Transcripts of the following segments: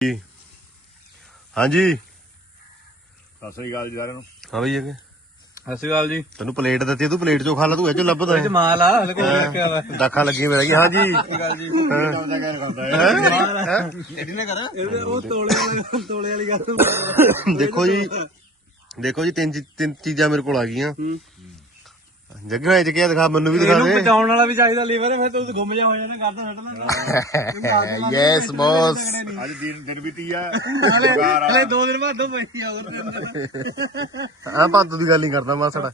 ਜੀ ਹਾਂਜੀ। ਸਤਿ ਸ੍ਰੀ ਅਕਾਲ ਜੀ ਸਾਰਿਆਂ ਨੂੰ। ਹਾਂ ਬਈ ਇਹ ਸਤਿ ਸ਼੍ਰੀ ਅਕਾਲ ਜੀ। ਤੈਨੂੰ ਪਲੇਟ ਦਿੱਤੀ ਤੂੰ ਪਲੇਟ ਚੋਂ ਖਾ ਲਾ ਤੂੰ ਇਹ ਚੋਂ ਲੱਭਦਾ ਇਹ ਮਾਲ ਆ ਹਲੇ ਕੋਲ ਰੱਖਿਆ ਵਾ ਦਾਖਾ ਲੱਗੀ ਮੇਰਾ ਜੀ ਹਾਂਜੀ ਗੱਲ ਜੀ। ਕੰਮ ਕਹਿਣ ਖਾਂਦਾ ਹੈ। ਐਡੀ ਨਾ ਕਰ ਉਹ ਤੋਲੇ ਵਾਲੀ ਤੋਲੇ ਵਾਲੀ ਗੱਲ। ਦੇਖੋ ਜੀ ਦੇਖੋ ਜੀ ਤਿੰਨ ਚੀ- ਤਿੰਨ ਚੀਜ਼ਾਂ ਮੇਰੇ ਕੋਲ ਆ ਗਈਆਂ। ਹੂੰ। ਜੱਗਾ ਇਹ ਕਿਹਾ ਦਿਖਾ ਮੈਨੂੰ ਵੀ ਦਿਖਾ ਇਹਨੂੰ ਦੇ। ਬਚਾਉਣ ਵਾਲਾ ਵੀ ਚਾਹੀਦਾ ਲੀਵਰ ਫਿਰ ਤੂੰ ਗੁੰਮ ਜਾ ਹੋ ਜਾਣਾ ਕਰਦਾ ਛੱਡ ਲੈਣਾ। ਯੈਸ ਬੌਸ ਅੱਜ ਦਿਨ ਦਿਨ ਵੀ ਤੀਆ ਹਲੇ ਹਲੇ ਦੋ ਦਿਨ ਬਾਅਦ ਦੋ ਪਈ ਆ ਹੋਰ ਦਿਨ। ਆ ਭਾਤੂ ਦੀ ਗੱਲ ਨਹੀਂ ਕਰਦਾ ਮਾਸੜਾ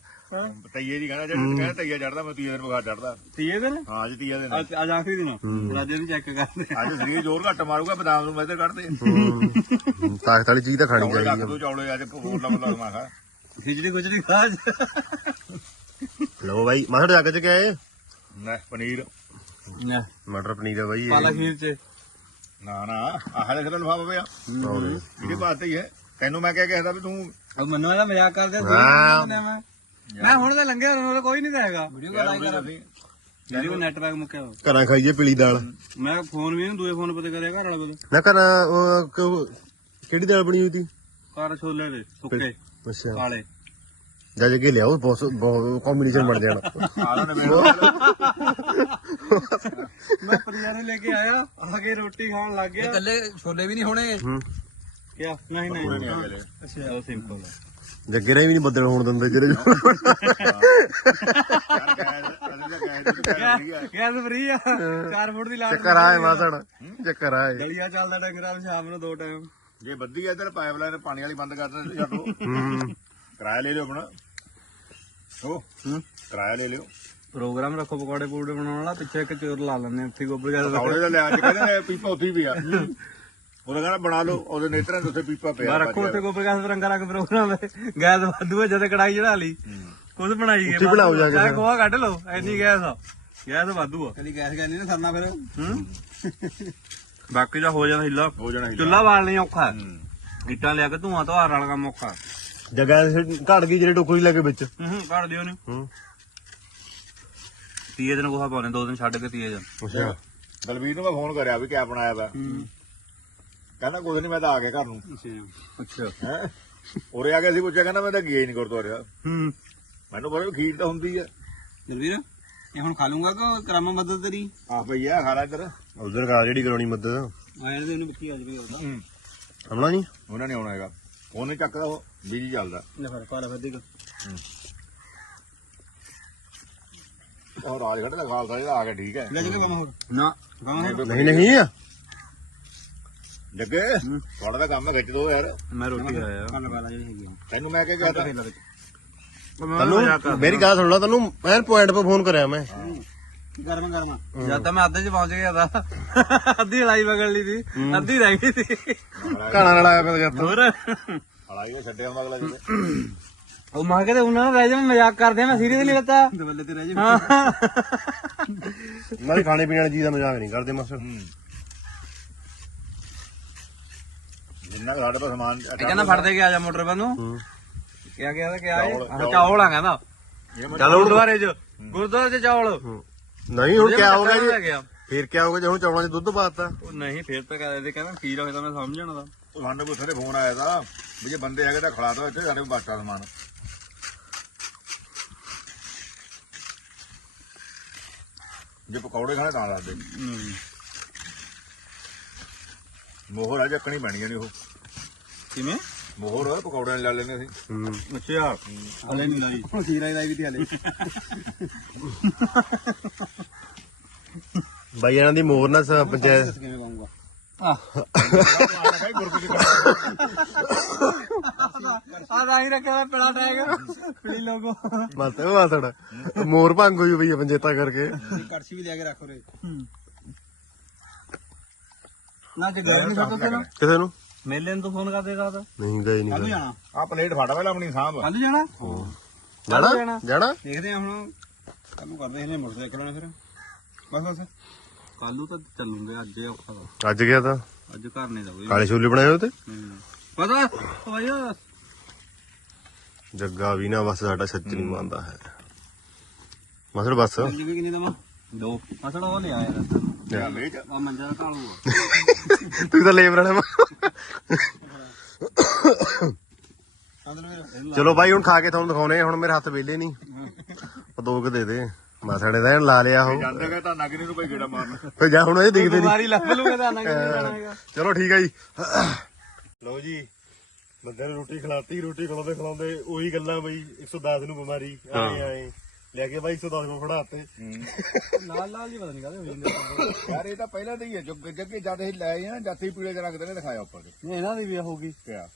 ਤਈਏ ਜੀ ਕਹਿੰਦਾ ਜਿਹੜਾ ਕਹਿੰਦਾ ਤਈਆ ਚੜਦਾ ਮੈਂ ਤੀਏ ਦਿਨ ਬੁਖਾਰ ਚੜਦਾ। ਤੀਏ ਦਿਨ? ਹਾਂ ਅੱਜ ਤੀਆ ਦਿਨ ਅੱਜ ਅੱਜ ਆਖਰੀ ਦਿਨ ਰਾਜੇ ਨੂੰ ਚੈੱਕ ਕਰਦੇ ਅੱਜ ਸਰੀਰ ਜ਼ੋਰ ਘੱਟ ਮਾਰੂਗਾ ਬਦਾਮ ਨੂੰ ਮੈਂ ਇੱਧਰ ਕੱਢ ਦੇ ਹੂੰ, ਤਾਕਤ ਵਾਲੀ ਚੀਜ਼ ਤਾਂ ਖਾਣੀ ਚਾਹੀਦੀ ਦੋ ਚੌੜੇ ਅੱਜ ਹੋਰ ਲੰਮ ਲਾ ਮੈਂ ਖਾ ਖਿਚੜੀ ਖੁਚੜੀ ਖਾ ਅੱਜ ਲੋ ਬਾਈ ਮਾਸੜ ਜੱਗ ਚ ਕਿਆ ਹੈ ਨਾ ਪਨੀਰ। ਨਾ। ਮਟਰ ਪਨੀਰ ਹੈ ਬਾਈ ਪਾਲਾ ਖੀਰ ਚ। ਨਾ ਨਾ ਆਹ ਦੇਖ ਲੈ ਲਫਾਫਾ ਪਿਆ। ਇਹਦੇ ਬਾਤ ਹੀ ਹੈ। ਤੈਨੂੰ ਮੈਂ ਕਹਿ ਕਹਿਦਾ ਵੀ ਤੂੰ ਉਹ ਮੈਨੂੰ ਇਹਦਾ ਮਜ਼ਾਕ ਕਰਦੇ ਸੀ ਹਾਂ। ਮੈਂ? ਹੁਣ ਤਾਂ ਲੰਘਿਆ ਉਹਨਾਂ ਕੋਈ ਨਹੀਂ ਹੈਗਾ। ਵੀਡੀਓ ਜਿਹੜੀ ਨੈਟਵਰਕ ਮੁੱਕਿਆ। ਘਰਾਂ ਖਾਈਏ ਪੀਲੀ ਦਾਲ। ਮੈਂ ਫੋਨ ਵੀ ਦੂਏ ਫੋਨ ਪਤੇ ਕਰਿਆ ਘਰ ਵਾਲੇ ਕੋਲ। ਨਾ ਘਰ ਕਿਹੜੀ ਦਾਲ ਬਣੀ ਹੋਈ ਤੀ? ਘਰ ਛੋਲੇ ਦੇ ਸੁੱਕੇ ਅੱਛਾ। ਕਾਲੇ। ਜਾ ਜਗੇ ਲਿਆਓ ਬਹੁਤ ਬਹੁਤ ਕੰਬੀਨੇਸ਼ਨ ਬਣ ਜਾਣਾ। ਮੈਂ ਪਰਿਆ ਨੇ ਲੈ ਕੇ ਆਇਆ ਆ ਕੇ ਰੋਟੀ ਖਾਣ ਲੱਗ ਗਿਆ। ਇਕੱਲੇ ਛੋਲੇ ਵੀ ਨਹੀਂ ਹੋਣੇ? ਹੂੰ। ਕਿਆ? ਨਹੀਂ ਨਹੀਂ। ਅੱਛਾ ਉਹ ਸਿੰਪਲ ਹੈ। ਜੱਗੇ ਵੀ ਨਹੀਂ ਬੱਦਲ ਹੋਣ ਦਿੰਦੇ ਜਿਹੜੇ ਗੈਸ ਫਰੀ ਆ। 4 ਫੁੱਟ ਦੀ ਲਾਟ ਚੱਕਰ ਆਏ ਮਾਸੜ ਚੱਕਰ ਆਏ ਗਲੀਆ ਚੱਲਦਾ ਡੰਗਰਾਂ ਨੂੰ ਸ਼ਾਮ ਨੂੰ ਦੋ ਟਾਈਮ ਜੇ ਇੱਧਰ ਪਾਈਪਲਾਈਨ ਪਾਣੀ ਵਾਲੀ ਬੰਦ ਕਰ ਦੇ। ਛੱਡੋ ਹੂੰ। ਕਿਰਾਇਆ ਲੈ ਲਿਓ ਆਪਣਾ ਉਹ ਕਿਰਾਇਆ ਲੈ ਲਿਓ ਪ੍ਰੋਗਰਾਮ ਰੱਖੋ ਪਕੌੜੇ ਪੂੜੇ ਬਣਾਉਣ ਵਾਲਾ ਪਿੱਛੇ ਇੱਕ ਚੋਰ ਲਾ ਲੈਣੇ ਉੱਥੇ ਗੋਬਰ ਗੈਸ ਕੌੜੇ ਦਾ ਲਿਆ ਅੱਜ ਕਹਿੰਦੇ ਨੇ ਪੀਪਾ ਉੱਥੇ ਹੀ ਪਿਆ ਉਹਦਾ ਕਹਿੰਦਾ ਬਣਾ ਲਓ ਉਹਦੇ ਨੇਤਰਾਂ ਦੇ ਉੱਤੇ ਪੀਪਾ ਪਿਆ ਬਾ ਰੱਖੋ ਉੱਥੇ ਗੋਬਰ ਗੈਸ ਰੰਗਾ ਰੰਗ ਪ੍ਰੋਗਰਾਮ ਹੈ ਗੈਸ ਵਾਧੂ ਹੈ ਜਦ ਕੜਾਈ ਚੜਾ ਲਈ ਕੁਝ ਬਣਾਈ ਗਏ ਉੱਥੇ ਬਣਾਓ ਜਾ ਕੇ ਚਾਹੇ ਖੋਆ ਕੱਢ ਲਓ ਐਨੀ ਗੈਸ ਆ ਗੈਸ ਵਾਧੂ ਆ ਕਦੀ ਗੈਸ ਕਰਨੀ ਨਾ ਸਰਨਾ ਫਿਰ ਹੂੰ ਬਾਕੀ ਦਾ ਹੋ ਜਾਣਾ ਹਿੱਲਾ ਹੋ ਜਾਣਾ ਸੀ ਚੁੱਲਾ ਬਾਲਣੀ ਔਖਾ ਹੈ ਇੱਟਾਂ ਲਿਆ ਕੇ ਧੂਆਂ ਧਵਾਰ ਵਾਲਾ ਕੰਮ ਔਖਾ ਹੈ। ਜਗਾ ਘੜ ਗਈ ਜਿਹੜੇ ਟੋਕਰੀ ਲੈ ਕੇ ਵਿੱਚ। ਹੂੰ ਕੱਢ ਦਿਓ ਨੀ ਹੂੰ। ਤੀਏ ਦਿਨ ਕੋਹਾ ਪਾਉਣੇ ਦੋ ਦਿਨ ਛੱਡ ਕੇ ਤੀਏ ਦਿਨ। ਅੱਛਾ। ਦਲਵੀਰ ਨੂੰ ਮੈਂ ਫੋਨ ਕਰਿਆ ਵੀ ਕਿਆ ਬਣਾਇਆ ਵਾ। ਕਹਿੰਦਾ ਕੁਝ ਨਹੀਂ ਮੈਂ ਤਾਂ ਆ ਗਿਆ ਘਰ ਨੂੰ। ਅੱਛਾ। ਹੈ? ਉਰੇ ਆ ਕੇ ਅਸੀਂ ਪੁੱਛਿਆ ਕਹਿੰਦਾ ਮੈਂ ਤਾਂ ਗਿਆ ਹੀ ਨਹੀਂ ਗੁਰਦੁਆਰੇ। ਹੂੰ। ਮੈਨੂੰ ਪਤਾ ਵੀ ਖੀਰ ਤਾਂ ਹੁੰਦੀ ਆ। ਦਲਵੀਰ ਇਹ ਹੁਣ ਖਾ ਲੂੰਗਾ ਕਿ ਕਰਾਮਾ ਮਦਦ ਤੇਰੀ? ਆ ਭਈਆ ਖਾਣਾ ਇੱਧਰ। ਉਧਰ ਕਾ ਜਿਹੜੀ ਕਰਾਉਣੀ ਮਦਦ। ਆਇਆ ਤੇ ਉਹਨੂੰ ਬੱਤੀ ਆ ਜਵੇ ਉਹਦਾ। ਹਮਣਾ ਨਹੀਂ? ਉਹਨਾਂ ਨੇ ਆਉਣਾ ਹੈਗਾ। ਉਹ ਨਹੀਂ ਚੱਕਦਾ ਉਹ ਬਿਜ਼ੀ ਚੱਲਦਾ। ਲੈ ਫਿਰ ਪਾ ਲੈ ਫਿਰ ਦੇਖ। ਉਹ ਰਾਜ ਖੜੇ ਦਾ ਖਾਲਸਾ ਜਿਹੜਾ ਆ ਗਿਆ ਠੀਕ ਹੈ। ਲੈ ਜਗੇ ਕੰਮ ਹੋਰ। ਨਾ। ਕੰਮ ਹੋਰ। ਨਹੀਂ ਨਹੀਂ ਆ ਜੱਗੇ ਤੁਹਾਡਾ ਤਾਂ ਕੰਮ ਹੈ ਖਿੱਚ ਦੋ ਯਾਰ। ਮੈਂ ਰੋਟੀ ਖਾਇਆ। ਕੱਲ ਵਾਲਾ ਜਿਹੜੀ ਹੈਗੀ। ਤੈਨੂੰ ਮੈਂ ਕੀ ਕਹਤਾ ਤੈਨੂੰ? ਮੇਰੀ ਗੱਲ ਸੁਣ ਲਾ ਤੈਨੂੰ ਮੈਂ ਪੁਆਇੰਟ 'ਤੇ ਫੋਨ ਕਰਿਆ ਮੈਂ। ਗਰਮ ਗਰਮ। ਜਦ ਤਾਂ ਮੈਂ ਅੱਧੇ ਚ ਪਹੁੰਚ ਗਿਆ ਤਾਂ ਅੱਧੀ ਲੜਾਈ ਵਗੜ ਲਈ ਸੀ ਅੱਧੀ ਰਹਿ ਗਈ ਸੀ। ਘਾਣਾ ਨਾਲ ਆਇਆ ਪਿਆ ਜੱਤ ਹੋਰ? ਹਲਾਈ ਇਹ ਛੱਡਿਆ ਹੁੰਦਾ ਅਗਲਾ ਜਿਹਦੇ ਉਹ ਮੈਂ ਕਹਿੰਦਾ ਉਹਨਾਂ ਨਾਲ ਰਹਿ ਜਾ ਮਜ਼ਾਕ ਕਰਦੇ ਆ, ਮੈਂ ਸੀਰੀਅਸ ਨਹੀਂ ਲੱਤਾ। ਦਵੱਲੇ ਤੇ ਰਹਿ ਜਾ ਹਾਂ। ਨਾਲੇ ਖਾਣੇ ਪੀਣ ਵਾਲੀ ਚੀਜ਼ ਦਾ ਮਜ਼ਾਕ ਨਹੀਂ ਕਰਦੇ ਮਾਸਟਰ ਜਿੰਨਾ ਕੁ ਸਾਡੇ ਕੋਲ ਸਮਾਨ ਇਹ ਕਹਿੰਦਾ ਫੜ ਦੇ ਕੇ ਆ ਜਾ ਮੋਟਰ ਬੰਨੂ ਹੂੰ। ਕਿਆ ਕਿਹਾ ਕਿਆ ਹੈ ਚੌਲ- ਆਹ ਚੌਲ ਆ ਕਹਿੰਦਾ। ਇਹ ਮੈਂ ਚੱਲ ਹੁਣ ਗੁਰਦੁਆਰੇ ਚ। ਗੁਰਦੁਆਰੇ ਚ ਚੌਲ ਨਹੀਂ ਹੁਣ ਕਿਆ ਹੋ ਗਿਆ ਜੀ? ਫਿਰ ਕਿਆ ਹੋ ਗਿਆ ਜੇ ਹੁਣ ਚੌਲਾਂ 'ਚ ਦੁੱਧ ਪਾਤਾ? ਉਹ ਨਹੀਂ ਫੇਰ ਤਾਂ ਕਹਿੰਦੇ ਕਹਿੰਦਾ ਖੀਰ ਹੋਏ ਤਾਂ ਮੈਂ ਸਮਝ ਜਾਣਾ ਦਾ ਉਹ ਸਾਨੂੰ ਕੋਈ ਸਾਰੇ ਫੋਨ ਆਇਆ ਤਾਂ ਵੀ ਜੇ ਬੰਦੇ ਹੈਗੇ ਤਾਂ ਖਿਲਾ ਦੋ ਇੱਥੇ ਸਾਡੇ ਕੋਲ ਬਾਟਾ ਸਮਾਨ। ਜੇ ਪਕੌੜੇ ਖਾਣੇ ਤਾਂ ਦੱਸ ਦੇ। ਮੋਹਰ ਆ ਚੱਕਣੀ ਪੈਣੀ ਨਹੀਂ ਉਹ। ਕਿਵੇਂ? ਮੋਹਰ ਪਕੌੜਿਆਂ ਨਾਲ ਲੈ ਲੈਣੇ ਅਸੀਂ। ਹੂੰ। ਅੱਛਾ। ਹਲੇ ਨਹੀਂ ਲਾਈ। ਹੁਣ ਹੀ ਲਾਈ ਵੀ ਤੇ ਹਲੇ। ਬਾਈ ਇਹਨਾਂ ਦੀ ਮੋਰ ਨਾ ਸ- ਪੰਚਾਇਤ ਕਿਵੇਂ ਪਾਉਂਗਾ? ਆ ਰੱਖਿਆ ਹੋਇਆ ਪਿਲਾ ਟੈਗ। ਪਲੀ ਲੋਗੋ। ਬਸ ਉਹ ਮਾਸੜ ਮੋਰ ਭੰਗ ਹੋਈ ਪਈ ਆ ਪੰਚਾਇਤਾਂ ਕਰਕੇ। ਕੜਛੀ ਵੀ ਲਿਆ ਕੇ ਰੱਖ ਰੇ ਨਾ ਜੇ ਨਹੀਂ ਸਭ ਤੋਂ ਕਿਸੇ ਨੂੰ? ਮੇਲੇ ਨੂੰ ਤੂੰ ਫੋਨ ਕਰ ਦੇ ਰਾਤ? ਨਹੀਂ ਗਏ ਨਹੀਂ ਕੱਲ ਨੂੰ ਗਏ। ਜਾਣਾ? ਆ ਪਲੇਟ ਫੜ ਪਹਿਲਾਂ ਆਪਣੀ ਸਾਂਭ। ਕੱਲ ਨੂੰ ਜਾਣਾ? ਜਾਣਾ? ਜਾਣਾ। ਦੇਖਦੇ ਆ ਹੁਣ। ਕੱਲ ਨੂੰ ਕਰਦੇ ਇਹਨੇ ਮੋਟਰਸਾਈਕਲ ਨੇ ਫਿਰ। ਬਸ ਬਸ। ਕੱਲੂ ਤਾਂ ਚੱਲੂਗੇ ਅੱਜ ਇਹ ਔਖਾ ਵਾ। ਅੱਜ ਗਿਆ ਤਾਂ। ਅੱਜ ਘਰ ਨਹੀਂ ਜਾਊਗੀ। ਕਾਲੇ ਛੋਲੇ ਬਣਾਏ ਹੋਏ ਤੇ? ਪਤਾ? ਭਾਈ ਜੱਗਾ ਵੀ ਨਾ ਬਸ ਸਾਡਾ ਸੱਚ ਨਹੀਂ ਮੰਨਦਾ ਹੈ। ਮਾਸੜ ਬਸ। ਜਿਵੇਂ ਕਿੰਨੀ ਦਮਾ ਦੋ। ਅਸਲ ਉਹ ਨਹੀਂ ਆਇਆ। ਜਾਂ ਮੇਜ ਆ ਮੰਜਾ ਦਾ ਢਾਲੂਗਾ ਤੂੰ ਤਾਂ ਲੇਬਰ ਵਾਲਾ ਵੀਰ ਚਲੋ ਬਾਈ ਹੁਣ ਖਾ ਕੇ ਤੁਹਾਨੂੰ ਦਿਖਾਉਨੇ ਆ ਹੁਣ ਮੇਰੇ ਹੱਥ ਵੇਲੇ ਨਹੀਂ। ਉਹ ਦੋ ਕੁ ਦੇ ਦੇ। ਮਸੜੇ ਦਾ ਇਹਨੇ ਲਾ ਲਿਆ ਉਹ। ਜਾਂਦੇ ਤਾਂ ਨਗਰੀ ਨੂੰ ਕੋਈ ਗੇੜਾ ਮਾਰਨਾ। ਫਿਰ ਜਾ ਹੁਣ ਇਹ ਦਿਖਦੇ ਨਹੀਂ ਬਿਮਾਰੀ ਲੱਭ ਲੂਗਾ ਤਾਂ ਨਾ ਜਾਣਾ ਹੈਗਾ। ਚਲੋ ਠੀਕ ਹੈ ਜੀ। ਲਓ ਜੀ ਬੰਦੇ ਨੂੰ ਰੋਟੀ ਖਿਲਾਤੀ ਰੋਟੀ ਖਿਲਾਉਂਦੇ ਖਿਲਾਉਂਦੇ ਉਹੀ ਗੱਲਾਂ ਬਈ 110 ਨੂੰ ਬਿਮਾਰੀ ਆਏ ਆਏ। ਲੈ ਕੇ ਬਾਈ 110 ਨੂੰ ਫੜਾਤੇ ਨਾਲ ਨਾਲ ਹੀ ਪਤਾ ਨਹੀਂ ਕਾਹਦੇ ਹੋ ਜਾਂਦੇ ਯਾਰ ਇਹ ਤਾਂ ਪਹਿਲਾਂ ਤੇ ਹੀ ਹੈ ਜੱਗ ਜੱਗੇ ਜਦ ਇਹ ਲੈ ਆਏ ਨਾ ਜਾਤੀ ਪੀਲੇ ਦੇ ਰੱਖਦੇ ਨੇ ਦਿਖਾਇਆ ਉੱਪਰ। ਨਹੀਂ ਇਹਨਾਂ ਦੀ ਵੀ ਹੋਊਗੀ। ਕਿਆ?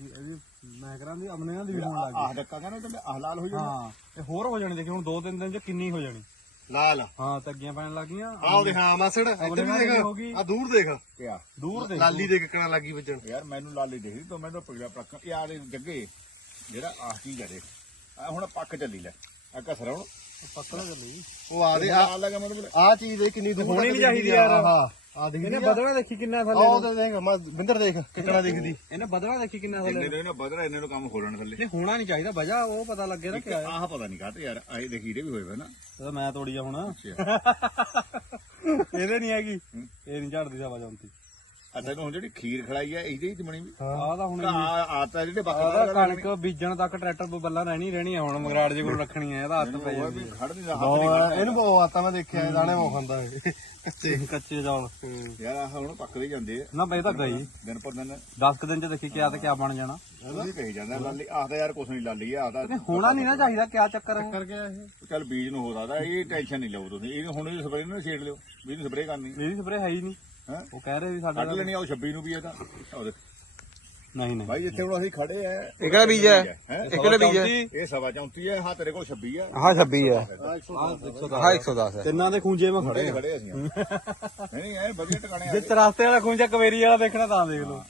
ਇਹਦੀ ਮੈਂ ਕਰਾਂ ਦੀ ਅਮਨੇ ਦੀ ਵੀ ਹੋਣ ਲੱਗ ਆਹ ਡੱਕਾ ਕਹਿੰਦਾ ਤੇ ਆਹ ਲਾਲ ਹੋ ਗਈ ਜਾਣਾ। ਹਾਂ ਇਹ ਹੋਰ ਹੋ ਜਾਣੀ ਦੇਖੀ ਹੁਣ ਦੋ ਤਿੰਨ ਦਿਨ ਚ ਕਿੰਨੀ ਹੋ ਜਾਣੀ। ਲਾਲ। ਹਾਂ ਤੱਗੀਆਂ ਪੈਣ ਲੱਗ ਗਈਆਂ। ਆਹ ਦੇਖ ਹਾਂ ਮਾਸੜ ਇੱਧਰ ਵੀ ਦੇਖ। ਹੋ ਗਈ। ਆ ਦੂਰ ਦੇਖ। ਕਿਆ? ਦੂਰ ਦੇ ਲਾਲੀ ਦੇ ਕਿਕਣਾ ਲੱਗੀ ਵੱਜਣ। ਯਾਰ ਮੈਨੂੰ ਲਾਲੀ ਦੇਖੀ ਤੂੰ ਮੈਨੂੰ ਪੀਲਾ ਪੱਕ ਯਾਰ ਇਹ ਜੱਗੇ ਜਿਹੜਾ ਆਹ ਚੀਜ਼ ਹੈ ਦੇਖ। ਆ ਹੁਣ ਪੱਕ ਚੱਲੀ ਲੈ। ਆ ਕਸਰਾ ਹੁਣ। ਪੱਕਾ ਚੱਲੀ। ਉਹ ਆ ਦੇ ਆ ਲੱਗਾ ਮਤਲਬ ਆ ਚੀਜ਼ ਦੇ ਕਿੰਨੀ ਦੂਰ ਹੋਣੀ ਤੱਕ ਨੀ ਚਾਹੀਦੀ ਦਿਖਦੀ ਆ, ਯਾਰ। ਹਾਂ। ਆ ਇਹਨੇ ਬਦਲਾ ਦੇਖੀ ਕਿੰਨਾ ਥੱਲੇ ਆਹ ਤੇ ਦੇਖ ਮਾ ਬਿੰਦਰ ਦੇਖ ਕਿਕਣਾ ਦਿਖਦੀ। ਇਹਨੇ ਬਦਲਾ ਦੇਖੀ ਕਿੰਨਾ ਥੱਲੇ ਨੂੰ। ਇਹਨਾਂ ਬਦਰਾ ਇੰਨੇ ਨੂੰ ਕੰਮ ਖੋਲਣ ਥੱਲੇ। ਨਹੀਂ ਹੋਣਾ ਨਹੀਂ ਚਾਹੀਦਾ ਵਜਾ ਉਹ ਪਤਾ ਲੱਗੇ ਨਾ ਕਿਆ ਆਹ ਪਤਾ ਨਹੀਂ ਕਾਹਤੇ ਯਾਰ ਆਏ ਦੇਖੀ ਇਹਦੇ ਵੀ ਹੋਏ ਵੇ ਨਾ। ਮੈਂ ਤੋੜੀ ਆ ਹੁਣ। ਇਹਦੇ ਨਹੀਂ ਹੈਗੀ। ਇਹ ਨਹੀਂ ਝੜਦੀ ਸਵਾ ਜਾਂਦੀ ਤੈਨੂੰ ਹੁਣ ਜਿਹੜੀ ਖੀਰ ਖਲਾਈ ਆ ਇਹਦੇ ਹੀ ਤੇ ਬਣੀ ਵੀ। ਆਹ ਤਾਂ ਹੁਣ ਆ ਆਤਾ ਜਿਹੜੇ ਬਾਕੀ ਆਹ ਕਣਕ ਬੀਜਣ ਤੱਕ ਟਰੈਕਟਰ ਤੋਂ ਬੱਲਾ ਰਹਿਣੀ ਰਹਿਣੀ ਆ ਹੁਣ ਮਗਰਾੜ ਜੇ ਕੋਲ ਰੱਖਣੀ ਆ ਇਹਦਾ ਹੱਥ ਪੈ ਜਾਂਦੀ ਆ। ਖੜ ਨਹੀਂ ਰਹਾ ਇਹਨੂੰ ਬਹੁਤ ਆਤਾ ਮੈਂ ਦੇਖਿਆ ਇਹ ਦਾਣੇ ਬਹੁਤ ਖਾਂਦਾ ਇਹ। ਕੱਚੇ। ਕੱਚੇ ਚੌਲ। ਯਾਰ ਆਹ ਹੁਣ ਪੱਕਦੇ ਜਾਂਦੇ ਆ। ਨਾ ਬਈ ਤਾਂ ਗਈ। ਦਿਨ ਪਰ ਦਿਨ। 10 ਕੁ ਦਿਨ ਚ ਦੇਖੀ ਕਿਆ ਤੇ ਕਿਆ ਬਣ ਜਾਣਾ। ਉਹਦੀ ਕਹੀ ਜਾਂਦਾ ਲਾਲੀ। ਆਹ ਤਾਂ ਯਾਰ ਕੁਛ ਨਹੀਂ ਲਾਲੀ ਆ ਤਾਂ ਹੋਣਾ ਨਹੀਂ ਨਾ ਚਾਹੀਦਾ ਕਿਆ ਚੱਕਰ ਹੈ ਕਰ ਗਿਆ ਇਹ? ਚੱਲ ਬੀਜ ਨੂੰ ਹੋ ਸਕਦਾ ਇਹ ਟੈਨਸ਼ਨ ਨਹੀਂ ਲਓ ਤੁਸੀਂ। ਇਹ ਹੁਣ ਸਪਰੇ ਨੂੰ ਛੇੜ ਲਿਓ ਵੀ ਇਹਨੂੰ ਸਪਰੇ ਕਰਨੀ। ਇਹਦੀ ਸਪਰੇ ਹੈ ਹੀ ਨਹੀਂ। ਹੈ? ਉਹ ਕਹਿ ਰਹੇ ਵੀ ਕੱਢ ਸਾਡੇ ਲੈਣੀ ਆ ਉਹ 26 ਨੂੰ ਵੀ ਇਹ ਤਾਂ। ਉਹ ਦੇਖ। ਨਹੀਂ ਨਹੀਂ। ਭਾਈ ਜਿੱਥੇ ਹੁਣ ਅਸੀਂ ਖੜੇ ਆ ਇਹ ਕਿਹੜਾ ਬੀਜ ਹੈ ਹੈ ਇਹ ਕਿਹੜਾ ਬੀਜ ਹੈ ਇਹ ਸਵਾ 34 ਹੈ ਹਾਂ ਤੇਰੇ ਕੋਲ 26 ਹੈ ਹਾਂ 26 ਹੈ ਆਹ ਹਾਂ 110 ਹੈ ਤਿੰਨਾਂ ਦੇ ਖੂੰਜੇ ਮੈਂ ਖੜੇ ਖੜੇ ਖੜੇ ਅਸੀਂ। ਨਹੀਂ ਨਹੀਂ ਇਹ ਵਧੀਆ ਟਿਕਾਣੇ ਜੇ ਆ ਚਰਾਸਤੇ ਵਾਲਾ ਖੂੰਜਾ ਕਵੇਰੀ ਵਾਲਾ ਦੇਖਣਾ ਤਾਂ ਦੇਖ ਲਓ।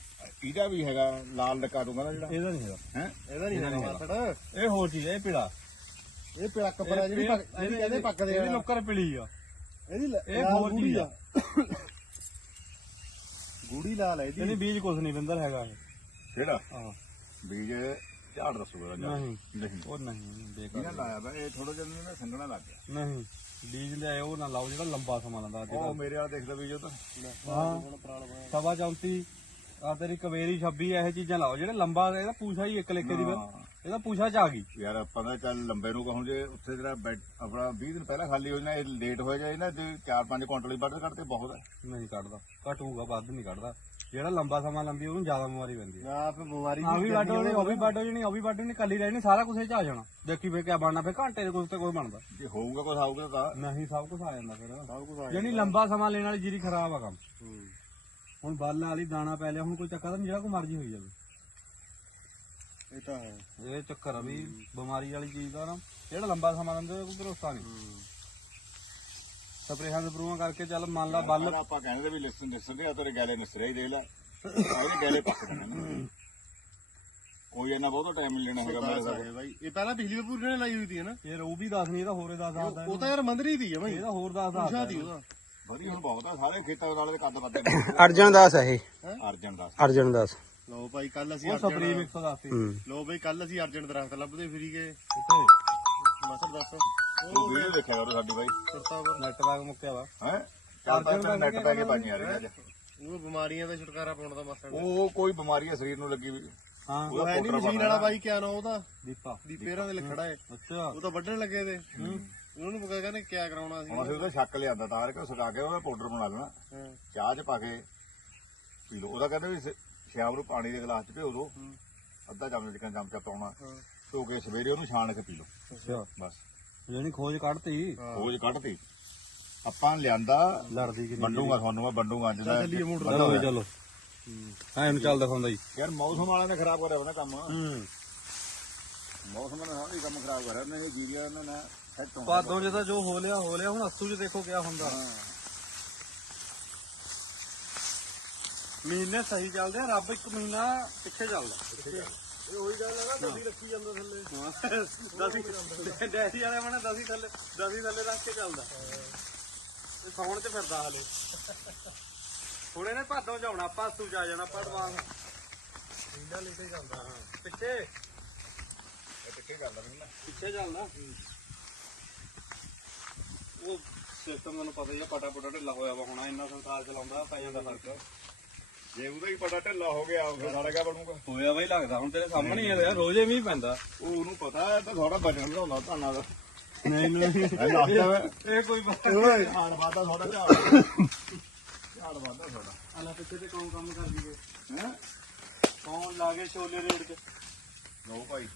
ਇਹਦਾ ਵੀ ਹੈਗਾ ਲਾਲ ਡੱਕਾ ਦੂੰਗਾ ਨਾ ਜਿਹੜਾ। ਇਹਦਾ ਨਹੀਂ ਹੈਗਾ। ਹੈ? ਇਹਦਾ ਨਹੀਂ ਹੈਗਾ। ਇਹ ਹੋਰ ਚੀਜ਼ ਹੈ ਇਹ ਪੀੜਾ ਇਹ ਪਿੜਕ ਪਰ ਆ ਜਿਹੜੀ ਪੱਕ- ਜਿਹੜੀ ਕਹਿੰਦੇ ਪੱਕਦੇ ਇਹਦੀ ਆ ਨੁੱਕਰ ਪੀਲੀ ਆ। ਇਹਦੀ ਇਹ ਹੋਰ ਚੀਜ਼ ਆ। ਗੂੜੀ ਲਾਲ ਹੈ ਇਹਦੀ। ਇਹਦੀ ਬੀਜ ਕੁਛ ਨਹੀਂ ਬਿੰਦਰ ਹੈਗਾ ਇਹ। ਕਿਹੜਾ? ਆਹ। ਬੀਜ ਝਾੜ ਦੱਸੂਗਾ ਜਾਂ। ਨਹੀਂ। ਨਹੀਂ। ਉਹ ਨਹੀਂ ਬੇਕਾਰ ਇਹਨਾਂ ਲਾਇਆ ਵਾ ਇਹ ਥੋੜਾ ਜਿਹਾ ਨਾ ਸੰਗਣਾ ਲੱਗ ਗਿਆ। ਨਹੀਂ ਬੀਜ ਦੇ ਉਹ ਨਾ ਲਾਓ ਜਿਹੜਾ ਲੰਬਾ ਸਮਾਂ ਲੈਂਦਾ ਉਹ ਮੇਰੇ ਵਾਲਾ ਦੇਖਦਾ ਬੀਜ ਉਹ ਤਾਂ। ਹਾਂ। ਸਵਾ 34 ਆ ਤੇਰੀ ਕਵੇਰੀ 26 ਇਹੋ ਚੀਜ਼ਾਂ ਲਾਓ ਜਿਹੜੇ ਲੰਬਾ ਇਹਦਾ ਪੂਛਾ ਹੀ ਇੱਕ ਲੇਕੇ ਦੀ ਫਿਰ ਇਹਦਾ ਪੂਛਾ ਚ ਆ ਗਈ। ਯਾਰ ਆਪਾਂ ਦਾ ਚੱਲ ਲੰਬੇ ਨੂੰ ਕਹੂੰ ਜੇ ਉੱਥੇ ਜਿਹੜਾ ਬੈਡ ਆਪਣਾ 20 ਦਿਨ ਪਹਿਲਾਂ ਖਾਲੀ ਹੋ ਜਾਣਾ ਇਹ ਲੇਟ ਹੋ ਜਾਏ ਨਾ ਤੇ 4-5 ਕੁਇੰਟਲ ਹੀ ਵੱਢ ਕੱਢਦੇ ਬਹੁਤ ਹੈ ਨਹੀਂ ਕੱਢਦਾ ਘਟੂਗਾ ਵੱਧ ਨਹੀਂ ਕੱਢਦਾ। ਜਿਹੜਾ ਲੰਬਾ ਸਮਾਂ ਲੰਬੀ ਉਹਨੂੰ ਜ਼ਿਆਦਾ ਬਿਮਾਰੀ ਪੈਂਦੀ ਹੈ ਆਪ ਬਿਮਾਰੀ ਆ ਵੀ ਵੱਢ ਹੋਣੀ ਉਹ ਵੀ ਵੱਢ ਹੋ ਜਾਣੀ ਉਹ ਵੀ ਵੱਢ ਹੋਣੀ ਕੱਲੀ ਰਹਿਣੀ ਸਾਰਾ ਕੁਝ ਇਹ ਚ ਆ ਜਾਣਾ। ਦੇਖੀ ਫੇ ਕਿਆ ਬਣਨਾ ਫੇ ਘੰਟੇ ਦੇ ਕੁਝ ਤੇ ਕੋਈ ਬਣਦਾ। ਜੇ ਹੋਊਗਾ ਕੁਝ ਆਊਗਾ ਤਾਂ। ਨਹੀਂ ਸਭ ਕੁਝ ਆ ਜਾਂਦਾ ਫਿਰ। ਸਭ ਕੁਝ ਆ ਜਿਹੜੀ ਲੰਬਾ ਸਮਾਂ ਲੈਣ ਵਾਲੀ ਜੀਰੀ ਖਰਾਬ ਆ ਕੰਮ। ਹੂੰ। ਹੁਣ ਬੱਲ ਵਾਲੀ ਦਾਣਾ ਪੈ ਲਿਆ ਹੁਣ ਕੋਈ ਚੱਕਰ ਤਾਂ ਨਹੀਂ ਜਿਹੜਾ ਕੋਈ ਮਰਜ਼ੀ ਹੋਈ ਜਾਵੇ। ਇਹ ਤਾਂ ਹੈ। ਇਹ ਚੱਕਰ ਆ ਵੀ ਬਿਮਾਰੀ ਵਾਲੀ ਚੀਜ਼ ਦਾ ਨਾ ਜਿਹੜਾ ਲੰਬਾ ਸਮਾਂ ਲੈਂਦੇ ਕੋਈ ਭਰੋਸਾ ਨਹੀਂ। ਸਪਰੇਹਾਂ ਦੇ ਪ੍ਰੂਵਾਂ ਕਰਕੇ ਚੱਲ ਮੰਨ ਲਾ ਬੱਲ ਆਪਾਂ ਕਹਿੰਦੇ ਵੀ ਲਿਸਨ ਲਿਸਨ ਦੇ ਤੇਰੇ ਗੈਲੇ ਨਸਰੇ ਹੀ ਦੇਖ ਲੈ। ਉਹਨੇ ਗੈਲੇ ਪੱਕ ਜਾਣੇ ਕੋਈ ਇਹਨਾਂ ਬਹੁਤਾ ਟਾਈਮ ਨਹੀਂ ਲੈਣਾ ਹੈਗਾ ਮੇਰੇ ਦੱਸ ਹਿਸਾਬ ਹੈ ਬਾਈ। ਇਹ ਪਹਿਲਾਂ ਪਿਛਲੀ ਵਾਰ ਪੂਰੀ ਨੇ ਲਾਈ ਹੋਈ ਸੀ ਨਾ? ਇਹ ਉਹ ਵੀ ਦੱਸ ਨਹੀਂ ਇਹਦਾ ਹੋਰੇ ਦੱਸ ਦੱਸਦਾ ਉਹ ਤਾਂ ਯਾਰ ਮੰਦਰੀ ਦੀ ਹੈ ਬਾਈ। ਇਹਦਾ ਹੋਰ ਦੱਸ ਪੁੱਛਾ ਦੱਸਦਾ ਦੀ। ਉਹਦਾ। ਵਧੀਆ ਹੁਣ ਬਹੁਤ ਆ ਸਾਰੇ ਖੇਤਾਂ ਵਾਲੇ ਦੇ ਕੱਦ ਵੱਧੇ ਅਰਜਨ ਦਾਸ ਹੈ ਇਹ। ਅਰਜਨ ਦਾ ਅਰਜਨ ਦਾਸ। ਲਓ ਭਾਈ ਕੱਲ ਅਸੀਂ ਉਹ ਸਪਰੇ ਅਰਜਨ ਮਿਕਸ ਦੱਸਦੀ ਹੂੰ। ਲਓ ਭਾਈ ਕੱਲ ਅਸੀਂ ਅਰਜਨ ਦਰਖਤ ਲੱਭਦੇ ਫਿਰੀ ਗਏ ਕਿੱਥੇ ਮਾਸੜ ਦੱਸ। ਉਹ ਵੀਡੀਓ ਦੇਖਿਆ ਕਰੋ ਸਾਡੀ ਬਾਈ ਕੁਰਤਾ ਪਰ ਨੈਟਵਰਕ ਮੁੱਕਿਆ ਵਾ। ਹੈ? ਚੱਲ ਤਾਂ ਨੈਟ ਪੈ ਕੇ ਬਾਜੀ ਆ ਰਹੀ ਅੱਜ। ਉਹ ਬਿਮਾਰੀਆਂ ਦਾ ਛੁਟਕਾਰਾ ਪਾਉਣ ਦਾ ਮਾਸੜ ਨੇ। ਉਹ ਕੋਈ ਬਿਮਾਰੀ ਹੈ ਸਰੀਰ ਨੂੰ ਲੱਗੀ ਵੀ। ਹਾਂ। ਉਹ ਹੈ ਨਹੀਂ ਮਸ਼ੀਨ ਵਾਲਾ ਬਾਈ ਕਿਆ ਨਾ ਉਹਦਾ? ਦੀਪਾ। ਦੀਪੇਰਾਂ ਦੇ ਲਿਖੜਾ ਹੈ ਅੱਛਾ। ਉਹ ਤਾਂ ਵੱਢਣ ਲੱਗੇ ਤੇ ਉਹਨੂੰ ਪਤਾ ਕਹਿੰਦੇ ਕਿਆ ਕਰਾਉਣਾ ਸੀ। ਅਸੀਂ ਉਹਦਾ ਸ਼ੱਕ ਲਿਆਂਦਾ ਤਾਰ ਕੇ ਸੁਕਾ ਕੇ ਉਹਦਾ ਪਾਊਡਰ ਬਣਾ ਲੈਣਾ। ਚਾਹ ਚ ਪਾ ਕੇ ਪੀ ਲਓ। ਉਹਦਾ ਕਹਿੰਦੇ ਵੀ ਸ਼ਾਮ ਨੂੰ ਪਾਣੀ ਦੇ ਗਲਾਸ ਚ ਭਿਓ ਦਿਓ ਅੱਧਾ ਚਮਚ ਜਿਹਾ ਚਮਚਾ ਪਾਉਣਾ। ਧੋ ਕੇ ਸਵੇਰੇ ਉਹਨੂੰ ਛਾਣ ਕੇ ਪੀ ਲਓ। ਅੱਛਾ। ਬਸ। ਜਿਹੜੀ ਖੋਜ ਕੱਢਤੀ? ਖੋਜ ਕੱਢਤੀ। ਆਪਾਂ ਲਿਆਂਦਾ ਲੜਦੀ ਕਿ ਵੰਡੂਗਾ ਤੁਹਾਨੂੰ ਮੈਂ ਵੰਡੂਗਾ ਅੱਜ ਦਾ। ਚਲੋ ਵੀ ਚਲੋ। ਹਾਂ ਇਹਨੂੰ ਚੱਲ ਦਿਖਾਉਂਦਾ ਜੀ। ਯਾਰ ਮੌਸਮ ਵਾਲਿਆਂ ਨੇ ਖਰਾਬ ਕਰਿਆ ਉਹਨੇ ਕੰਮ। ਮੌਸਮ ਨੇ ਸਾਰੀ ਕੰਮ ਖਰਾਬ ਕਰਿਆ। ਉਹਨੇ ਇਹ ਜੀਰੀਆਂ ਨੇ ਹੋਣਾ ਪਾਦੋਂ ਜੇ ਤਾਂ ਜੋ ਹੋ ਲਿਆ ਹੋ ਲਿਆ। ਹੁਣ ਅਸੂ ਚ ਦੇਖੋ ਕਿਆ ਹੁੰਦਾ। ਮਹੀਨੇ ਸਹੀ ਚੱਲਦੇ ਆ ਰੱਬ ਇੱਕ ਮਹੀਨਾ ਪਿੱਛੇ ਚੱਲਦਾ। ਇਹ ਉਹੀ ਗੱਲ ਹੈ ਨਾ ਦਸੀ ਰੱਖੀ ਜਾਂਦਾ ਥੱਲੇ। ਦਸੀ ਡੈਡੀ ਵਾਲੇ ਮਨੇ ਦਸੀ ਥੱਲੇ ਦਸੀ ਥੱਲੇ ਰੱਖ ਕੇ ਚੱਲਦਾ। ਇਹ ਸੌਣ ਚ ਫਿਰਦਾ ਹਲੇ। ਹੁਣ ਇਹਨੇ ਭਾਦੋਂ ਜਾਣਾ ਢੀਲਾ ਲੈ ਕੇ ਜਾਂਦਾ। ਹਾਂ ਪਿੱਛੇ। ਮੈਨੂੰ ਪਿੱਛੇ ਚੱਲਦਾ ਉਹ ਸਿਸਟਮ ਤੁਹਾਨੂੰ ਪਤਾ ਹੀ ਆ ਪਟਾ ਪਟਾ ਢਿੱਲਾ ਹੋਇਆ ਵਾ ਹੁਣ ਇੰਨਾ ਸੰਸਾਰ ਚਲਾਉਂਦਾ ਪੈ ਜਾਂਦਾ ਫ਼ਰਕ। ਜੇ ਉਹਦਾ ਹੀ ਪਤਾ ਢਿੱਲਾ ਹੋ ਗਿਆ ਫਿਰ ਸਾਡਾ ਕਿਆ ਬਣੂਗਾ? ਹੋਇਆ ਵਾ ਹੀ ਲੱਗਦਾ ਹੁਣ ਤੇਰੇ ਸਾਹਮਣੇ ਹੀ ਆ ਯਾਰ ਰੋਜ਼ੇ ਮੀਂਹ ਪੈਂਦਾ। ਉਹ ਉਹਨੂੰ ਪਤਾ ਹੈ ਤਾਂ ਥੋੜਾ ਬਚਣ ਲਾਉਂਦਾ ਧਾਨਾਂ ਦਾ ਨਹੀਂ ਨਹੀਂ। ਮੈਂ ਦੱਸਦਾ ਮੈਂ। ਇਹ ਕੋਈ ਬਾਤ ਓਏ। ਝਾੜ ਵਾਦਾ ਥੋੜਾ ਝਾੜ ਝਾੜ ਵਾਦਾ ਥੋੜਾ ਅਲਾ ਪਿੱਛੇ ਤੇ ਕੌਣ ਕੰਮ ਕਰ ਦੀਏ ਹੈ? ਕੌਣ ਲਾਗੇ ਛੋਲੇ ਰੇੜ ਚ ਲੋ ਭਾਈ।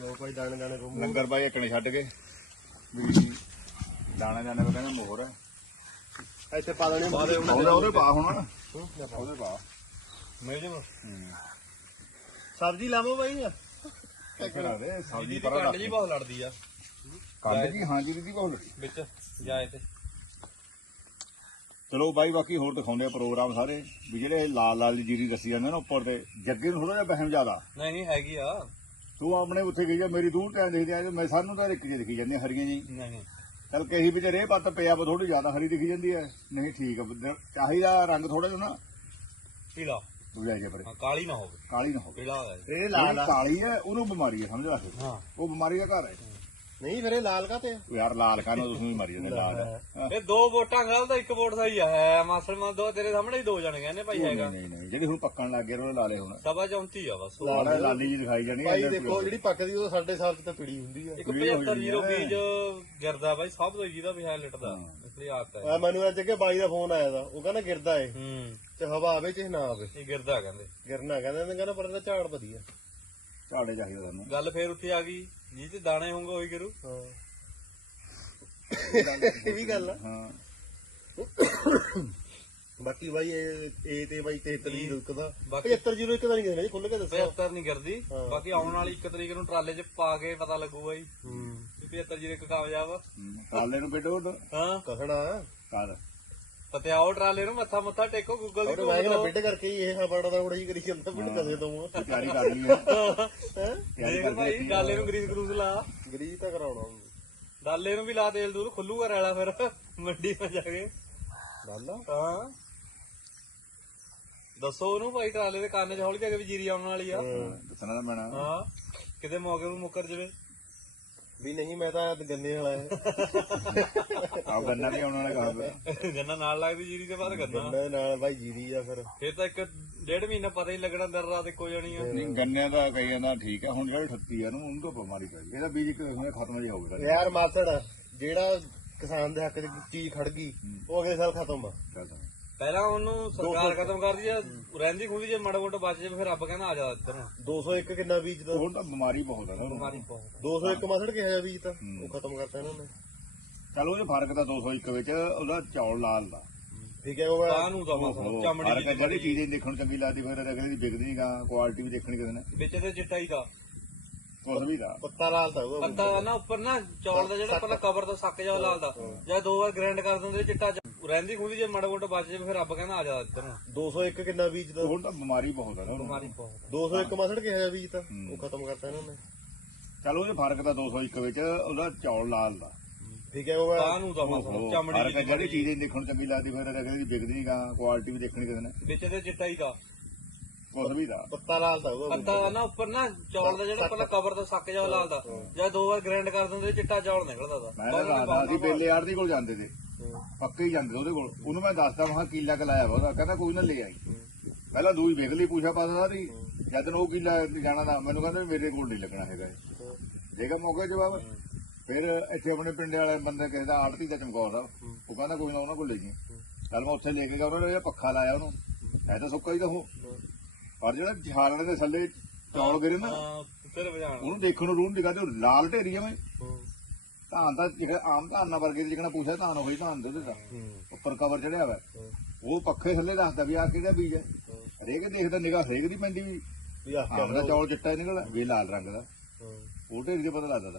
ਲੋ ਭਾਈ ਦਾਣੇ ਦਾਣੇ ਲੰਗਰ ਇੱਕਣੇ ਛੱਡ ਕੇ। ਵੀ ਦਾਣਾ ਜਾਣੇ ਕੋ ਕਹਿੰਦਾ ਮੋਹਰ ਹੈ। ਇੱਥੇ ਪਾ ਦੇਣੇ ਉਹਦੇ ਉਹਦੇ ਪਾ ਹੁਣ। ਉਹਦੇ ਪਾ। ਮਿਲ ਜਮ ਸਬਜ਼ੀ ਲਾਵੋ ਬਾਈ। ਲਾ ਦੇ ਸਬਜ਼ੀ ਪਰ ਕੰਡ ਜੀ ਬਹੁਤ ਲੜਦੀ ਆ। ਕੰਡ ਜੀ ਹਾਂ ਜੀ ਦੀਦੀ ਬਹੁਤ ਲੜੀ ਵਿੱਚ ਜਾਏ ਤੇ ਚਲੋ ਬਾਈ ਬਾਕੀ ਹੋਰ ਦਿਖਾਉਂਦੇ ਆ ਪ੍ਰੋਗਰਾਮ ਸਾਰੇ। ਵੀ ਜਿਹੜੇ ਲਾਲ ਲਾਲ ਜਿਹੀ ਜੀਰੀ ਦੱਸੀ ਜਾਂਦੇ ਨਾ ਉੱਪਰ ਤੇ ਜੱਗੇ ਨੂੰ ਥੋੜਾ ਜਿਹਾ ਬਹਿਮ ਜ਼ਿਆਦਾ। ਨਹੀਂ ਨਹੀਂ ਹੈਗੀ ਆ। ਤੂੰ ਆਪਣੇ ਉੱਥੇ ਗਈ ਆ ਮੇਰੀ ਦੂਰ ਟੈਂ ਦੇਖਦੇ ਆ ਮੈਂ ਸਾਨੂੰ ਤਾਂ ਇੱਕ ਜਿਹੀ ਦਿਖੀ ਜਾਂਦੀ ਹਰੀਆਂ ਜੀ ਨਹੀਂ। ਚਲ ਕਹੀ ਵਿੱਚ ਰੇ ਪੱਤ ਪਿਆ ਵਾ ਥੋੜੀ ਜ਼ਿਆਦਾ ਹਰੀ ਦਿਖੀ ਜਾਂਦੀ ਹੈ। ਨਹੀਂ ਠੀਕ ਆ ਚਾਹੀਦਾ ਰੰਗ ਥੋੜਾ ਜਿਹਾ ਨਾ। ਪੀਲਾ। ਲੈ ਜਾ ਪਰੇ ਹਾਂ ਕਾਲੀ ਨਾ ਹੋਵੇ। ਕਾਲੀ ਨਾ ਹੋਵੇ। ਪੀਲਾ ਇਹ ਲਾਲ ਆ। ਕਾਲੀ ਹੈ ਉਹਨੂੰ ਬਿਮਾਰੀ ਹੈ ਸਮਝ ਰੱਖ ਹਾਂ। ਉਹ ਬਿਮਾਰੀ ਦਾ ਘਰ ਹੈ। ਨਹੀਂ ਫਿਰ ਇਹ ਲਾਲ ਕਾਤੇ ਆ ਉਹ ਯਾਰ ਲਾਲ ਕਾਨੂੰ ਤੁਸੀਂ ਬਿਮਾਰੀ ਜਾਂਦੇ ਲਾਲ। ਇਹ ਦੋ ਵੋਟਾਂ ਗੱਲ ਤਾਂ ਇੱਕ ਵੋਟ ਸਹੀ ਆ। ਹੈ ਮਾਸੜ ਮਾ ਦੋ ਤੇਰੇ ਸਾਹਮਣੇ ਹੀ ਦੋ ਜਣੇ ਕਹਿੰਦੇ ਭਾਈ ਹੈਗਾ। ਨਹੀਂ ਨਹੀਂ ਜਿਹੜੀ ਹੁਣ ਪੱਕਣ ਲੱਗ ਗਏ ਉਹ ਲਾਲੇ ਹੁਣ ਸਭਾ ਆ ਬਸ। ਲਾਲਾ ਲਾਲੀ ਜੀ ਦਿਖਾਈ ਜਾਣੀ ਭਾਈ ਦੇਖੋ ਜਿਹੜੀ ਪੱਕਦੀ ਉਹ ਸਾਡੇ ਸਾਲ ਚ ਤਾਂ ਪੀੜੀ ਹੁੰਦੀ ਆ। ਇੱਕ 75 ਜੀਰੋ ਬੀਜ ਗਿਰਦਾ ਬਾਈ ਸਭ ਤੋਂ ਜਿਹਦਾ ਵੀ ਹੈ ਲਿਟਦਾ ਇਸ ਲਈ ਆਦਤ ਹੈ। ਆ ਮੈਨੂੰ ਅੱਜ ਅੱਗੇ ਬਾਈ ਦਾ ਫੋਨ ਆਇਆ ਦਾ ਉਹ ਕਹਿੰਦਾ ਗਿਰਦਾ ਏ। ਹੂੰ। ਤੇ ਹਵਾ ਆਵੇ ਚਾਹੇ ਨਾ ਆਵੇ। ਇਹ ਗਿਰਦਾ ਕਹਿੰਦੇ। ਗਿਰਨਾ ਕਹਿੰਦਾ ਕਹਿੰਦਾ ਪਰ ਇਹਦਾ ਝਾੜ ਵਧੀਆ। ਝਾੜੇ ਚਾਹੀਦਾ ਤੁਹਾਨੂੰ ਗੱਲ ਫੇਰ ਉੱਥੇ ਆ ਗਈ ਜੀ ਤੇ ਦਾਣੇ ਹੋਣਗੇ ਉਹੀ ਕਰੂ। ਹਾਂ। ਇਹ ਵੀ ਗੱਲ ਆ। ਹਾਂ। ਬਾਕੀ ਬਾਈ ਇਹ ਇਹ ਤੇ ਬਾਈ 73 ਰੁਕ ਦਾ ਬਾਕੀ- 75 01 ਦਾ ਨਹੀਂ ਕਹਿੰਦੇ ਜੀ ਖੁੱਲ ਕੇ ਦੱਸੋ। 75 ਨਹੀਂ ਗਿਰਦੀ ਬਾਕੀ ਆਉਣ ਵਾਲੀ 1 ਤਰੀਕ ਨੂੰ ਟਰਾਲੇ 'ਚ ਪਾ ਕੇ ਪਤਾ ਲੱਗੂਗਾ ਜੀ ਹੂੰ। ਵੀ 75 ਜੀਰੋ ਇੱਕ ਕਾਮਯਾਬ ਆ। ਹਮ, ਟਰਾਲੇ ਨੂੰ ਉਹ ਹਾਂ। ਕਹਣਾ ਕਰ। ਪਤਿਆਓ ਟਰਾਲੇ ਨੂੰ ਮੱਥਾ ਮੱਥਾ ਟੇਕੋ ਗੂਗਲ ਦੀ ਮੈਂ ਕਹਿੰਦਾ ਬਿੱਡ ਕਰਕੇ ਹੀ ਇਹ ਹਵਾੜਾ ਦਾ ਉੜਾਈ ਕਰੀ ਜਾਂਦਾ ਬਿੱਡ ਕਸੇ ਤੋਂ ਤੂੰ। ਤਿਆਰੀ ਕਰ ਲਈ ਹੈ ਹੈ? ਤਿਆਰੀ ਦੇਖ ਕਰਕੇ ਭਾਈ ਰੱਖੀ ਡਾਲੇ ਨੂੰ ਗਰੀਸ ਗਰੂਸ ਲਾ। ਗਰੀਜ ਤਾਂ ਕਰਾਉਣਾ ਉਹਨੂੰ। ਡਾਲੇ ਨੂੰ ਵੀ ਲਾ ਤੇਲ ਦੂਰ ਖੁੱਲੂਗਾ ਰੈਲਾ ਫਿਰ। ਮੰਡੀ 'ਚ ਜਾ ਕੇ। ਲਾਲਾ ਹਾਂ। ਦੱਸੋ ਉਹਨੂੰ ਭਾਈ ਟਰਾਲੇ ਦੇ ਕੰਨ 'ਚ ਹੌਲੀ ਜਾ ਕੇ ਵੀ ਜੀਰੀ ਆਉਣ ਵਾਲੀ ਆ। ਹਾਂ, ਦੱਸਣਾ ਤਾਂ ਮੈਣਾ ਹਾਂ। ਕਿਤੇ ਮੌਕੇ ਨੂੰ ਮੁੱਕਰ ਜਵੇ। ਵੀ ਨਹੀਂ ਮੈਂ ਤਾਂ ਗੰਨੇ ਵਾਲਾ ਹੈ। ਆਪ ਗੰਨਾ ਵੀ ਆਉਣ ਵਾਲਾ ਕਹਾਂ ਜੰਨਾ ਨਾਲ ਲੱਗਦੀ ਜੀਰੀ ਦੇ ਬਾਅਦ ਕਰਨਾ ਗੰਨੇ ਨਾਲ ਬਾਈ ਜੀਰੀ ਆ ਫਿਰ। ਫਿਰ ਤਾਂ ਇੱਕ ਡੇਢ ਮਹੀਨਾ ਪਤਾ ਹੀ ਲੱਗਣਾ ਦਰ ਰਾਤ ਇੱਕੋ ਜਾਣੀ ਆ। ਨਹੀਂ ਗੰਨਿਆਂ ਦਾ ਕਈ ਜਾਂਦਾ ਠੀਕ ਹੈ ਹੁਣ ਜਿਹੜਾ 38 ਆ ਨੂੰ ਉਹਨੂੰ ਤਾਂ ਬਿਮਾਰੀ ਪੈ ਗਈ ਇਹਦਾ ਬੀਜ ਇੱਕ ਹੁਣੇ ਖਤਮ ਜਿਹਾ ਹੋ ਗਿਆ ਯਾਰ ਮਾਸੜ ਜਿਹੜਾ ਕਿਸਾਨ ਦੇ ਹੱਕ 'ਚ ਚੀਜ਼ ਖੜ ਗਈ ਉਹ ਅਗਲੇ ਸਾਲ ਖਤਮ ਆ। ਪਹਿਲਾਂ ਉਹਨੂੰ ਸਰਕਾਰ ਖਤਮ ਕਰਦੀ ਆ ਰਹਿੰਦੀ ਖੁੰਦੀ ਜੇ ਮਾੜਾ ਮੋਟਾ ਬਚ ਜਾਵੇ ਫਿਰ ਰੱਬ ਕਹਿੰਦਾ ਆ ਜਾ ਇੱਧਰ। ਨੂੰ 201 ਕਿੰਨਾ ਬੀਜ ਦਾ? ਹੁਣ ਤਾਂ ਬਿਮਾਰੀ ਬਹੁਤ ਹੈ ਨਾ ਉਹਨੂੰ। ਬਿਮਾਰੀ ਬਹੁਤ 201 ਮਾਸੜ ਕਿਹਾ ਜਾ ਬੀਜ ਤਾਂ? ਉਹ ਖਤਮ ਕਰਤਾ ਇਹਨਾਂ ਨੇ। ਚੱਲ ਉਹਦੇ ਫ਼ਰਕ ਤਾਂ 201 ਵਿੱਚ ਉਹਦਾ ਚੌਲ ਲਾਲ ਦਾ। ਠੀਕ ਹੈ ਉਹ ਕਾਹ ਨੂੰ ਦਾ ਮਸਾ ਚਮੜੀ ਫ਼ਰਕ ਹੈ, ਦੀ ਜਿਹੜੀ ਚੀਜ਼ ਦੇਖਣ ਨੂੰ ਚੰਗੀ ਲੱਗਦੀ ਫਿਰ ਅਗਲੇ ਦੀ ਵਿਕਦੀ ਨਹੀਂ ਗਾ ਕੁਆਲਿਟੀ ਵੀ ਦੇਖਣੀ ਕਿਸੇ ਨੇ। ਵਿੱਚ ਤੇ ਚਿੱਟਾ ਹੀ ਦਾ। ਵੀ ਦਾ। ਪੱਤਾ ਲਾਲ ਤਾਂ ਉਹ ਪੱਤਾ ਦਾ ਨਾ ਉੱਪਰ ਨਾ ਚੌਲ ਦਾ ਜਿਹੜਾ ਪਹਿਲਾਂ ਕਵਰ ਤੋਂ ਸੱਕ ਜਾ ਲਾਲ ਦਾ। ਜਾਂ ਦੋ ਵਾਰ ਗ੍ਰਾਈਂਡ ਕਰ ਦਿੰਦੇ ਚਿੱਟਾ ਰਹਿੰਦੀ ਖੁੰਦੀ ਜੇ ਮਾੜਾ ਮੋਟਾ ਬਚ ਜਾਵੇ ਫਿਰ ਰੱਬ ਕਹਿੰਦਾ ਆ ਜਾ ਇੱਧਰ। ਨੂੰ 201 ਕਿੰਨਾ ਬੀਜ ਦਾ? ਹੁਣ ਤਾਂ ਬਿਮਾਰੀ ਬਹੁਤ ਹੈ ਨਾ ਉਹਨੂੰ। ਬਿਮਾਰੀ ਬਹੁਤ 201 ਮਾਸੜ ਕਿਹਾ ਜਾ ਬੀਜ ਤਾਂ? ਉਹ ਖਤਮ ਕਰਤਾ ਇਹਨਾਂ ਨੇ। ਚੱਲ ਉਹਦੇ ਫ਼ਰਕ ਤਾਂ 201 ਵਿੱਚ ਉਹਦਾ ਚੌਲ ਲਾਲ ਦਾ। ਠੀਕ ਹੈ ਉਹ ਮੈਂ- ਨੂੰ ਦਾ ਮਸਾ ਚਮੜੀ ਫ਼ਰਕ ਹੈ, ਦੀ ਜਿਹੜੀ ਚੀਜ਼ ਦੇਖਣ ਨੂੰ ਚੰਗੀ ਲੱਗਦੀ ਫਿਰ ਅਗਲੇ ਦੀ ਵਿਕਦੀ ਨਹੀਂ ਗਾ ਕੁਆਲਿਟੀ ਵੀ ਦੇਖਣੀ ਕਿਸੇ ਨੇ। ਵਿੱਚ ਤੇ ਚਿੱਟਾ ਹੀ ਦਾ। ਉਸ ਵੀ ਦਾ। ਪੱਤਾ ਲਾਲ ਤਾਂ ਉਹ ਪੱਤਾ ਦਾ ਨਾ ਉੱਪਰ ਨਾ ਚੌਲ ਦਾ ਜਿਹੜਾ ਪਹਿਲਾਂ ਕਵਰ ਤੋਂ ਸੱਕ ਜਾ ਲਾਲ ਦਾ। ਜਾਂ ਦੋ ਵਾਰ ਗ੍ਰਾਈਂਡ ਕਰ ਦਿੰਦੇ ਚਿੱਟਾ ਚੌਲ ਨਿਕਲਦਾ ਦਾ ਮੈਂ ਤਾਂ ਦੱਸਦਾ ਅਸੀਂ ਆੜਦੀ ਕੋਲ ਜਾਂਦੇ ਤੇ ਪੱਕੇ ਹੀ ਜਾਂਦੇ ਉਹਦੇ ਕੋਲ। ਉਹਨੂੰ ਮੈਂ ਦੱਸਦਾ ਮੈਂ ਕਿੱਲਾ ਕਲਾਇਆ ਵਾ ਉਹਦਾ। ਕਹਿੰਦਾ ਕੋਈ ਨਾ ਲੈ ਆਈ। ਪਹਿਲਾਂ ਦੂਈ ਵੇਖ ਲਈ ਪੁੱਛਾ ਪਾਸਾ ਸਾਰੀ। ਜਦ ਉਹ ਕਿੱਲਾ ਜਾਣਾ ਦਾ ਮੈਨੂੰ ਕਹਿੰਦਾ ਵੀ ਮੇਰੇ ਕੋਲ ਨਹੀਂ ਲੱਗਣਾ ਹੈਗਾ ਇਹ। ਜੇਗਾ ਮੌਕੇ ਜਵਾਬ। ਫਿਰ ਇੱਥੇ ਆਪਣੇ ਪਿੰਡ ਵਾਲੇ ਬੰਦੇ ਕਿਸੇ ਦਾ ਆੜਤੀ ਦਾ ਚਮਕੌਰ ਦਾ ਉਹ ਕਹਿੰਦਾ ਕੋਈ ਨਾ ਉਹਨਾਂ ਕੋਲ ਲੈ ਜੀ ਚੱਲ ਮੈਂ ਉੱਥੇ ਲੈ ਕੇ ਗਿਆ ਉਹਨਾਂ ਨੇ ਪੱਖਾ ਲਾਇਆ ਉਹਨੂੰ। ਐ ਤਾਂ ਸੁੱਕਾ ਹੀ ਤਾਂ ਉਹ। ਪਰ ਜਿਹੜਾ ਛਾਲਣੇ ਦੇ ਥੱਲੇ ਚੌਲ ਗਿਰੇ ਨਾ ਉਹਨੂੰ ਦੇਖਣ ਨੂੰ ਰੂਹ ਉਹ ਲਾਲ ਢੇਰੀ ਐਵੇਂ ਧਾਨ ਦਾ ਜਿਹੜਾ ਆਮ ਧਾਨ ਨਾਲ ਵਰਗੇ ਜਿਹੜਾ ਪੁੱਛਿਆ ਧਾਨ ਹੋਈ ਧਾਨ ਦੇ ਉਹਦੇ ਦਾ ਉੱਪਰ ਕਵਰ ਚੜਿਆ ਹੋਇਆ। ਉਹ ਪੱਖੇ ਥੱਲੇ ਦੱਸਦਾ ਵੀ ਆ ਕਿਹਦਾ ਬੀਜ ਹੈ। ਹਰੇਕ ਦੇਖਦਾ ਨਿਗਾਹ ਹਰੇਕ ਦੀ ਪੈਂਦੀ ਵੀ। ਵੀ ਆਹ ਆਮ ਦਾ ਚੌਲ। ਚਿੱਟਾ ਹੀ ਨਿਕਲਦਾ ਵੀ ਲਾਲ ਰੰਗ ਦਾ। ਉਹ ਢੇਰੀ ਦੇ ਪਤਾ ਲੱਗਦਾ। ਤਾ।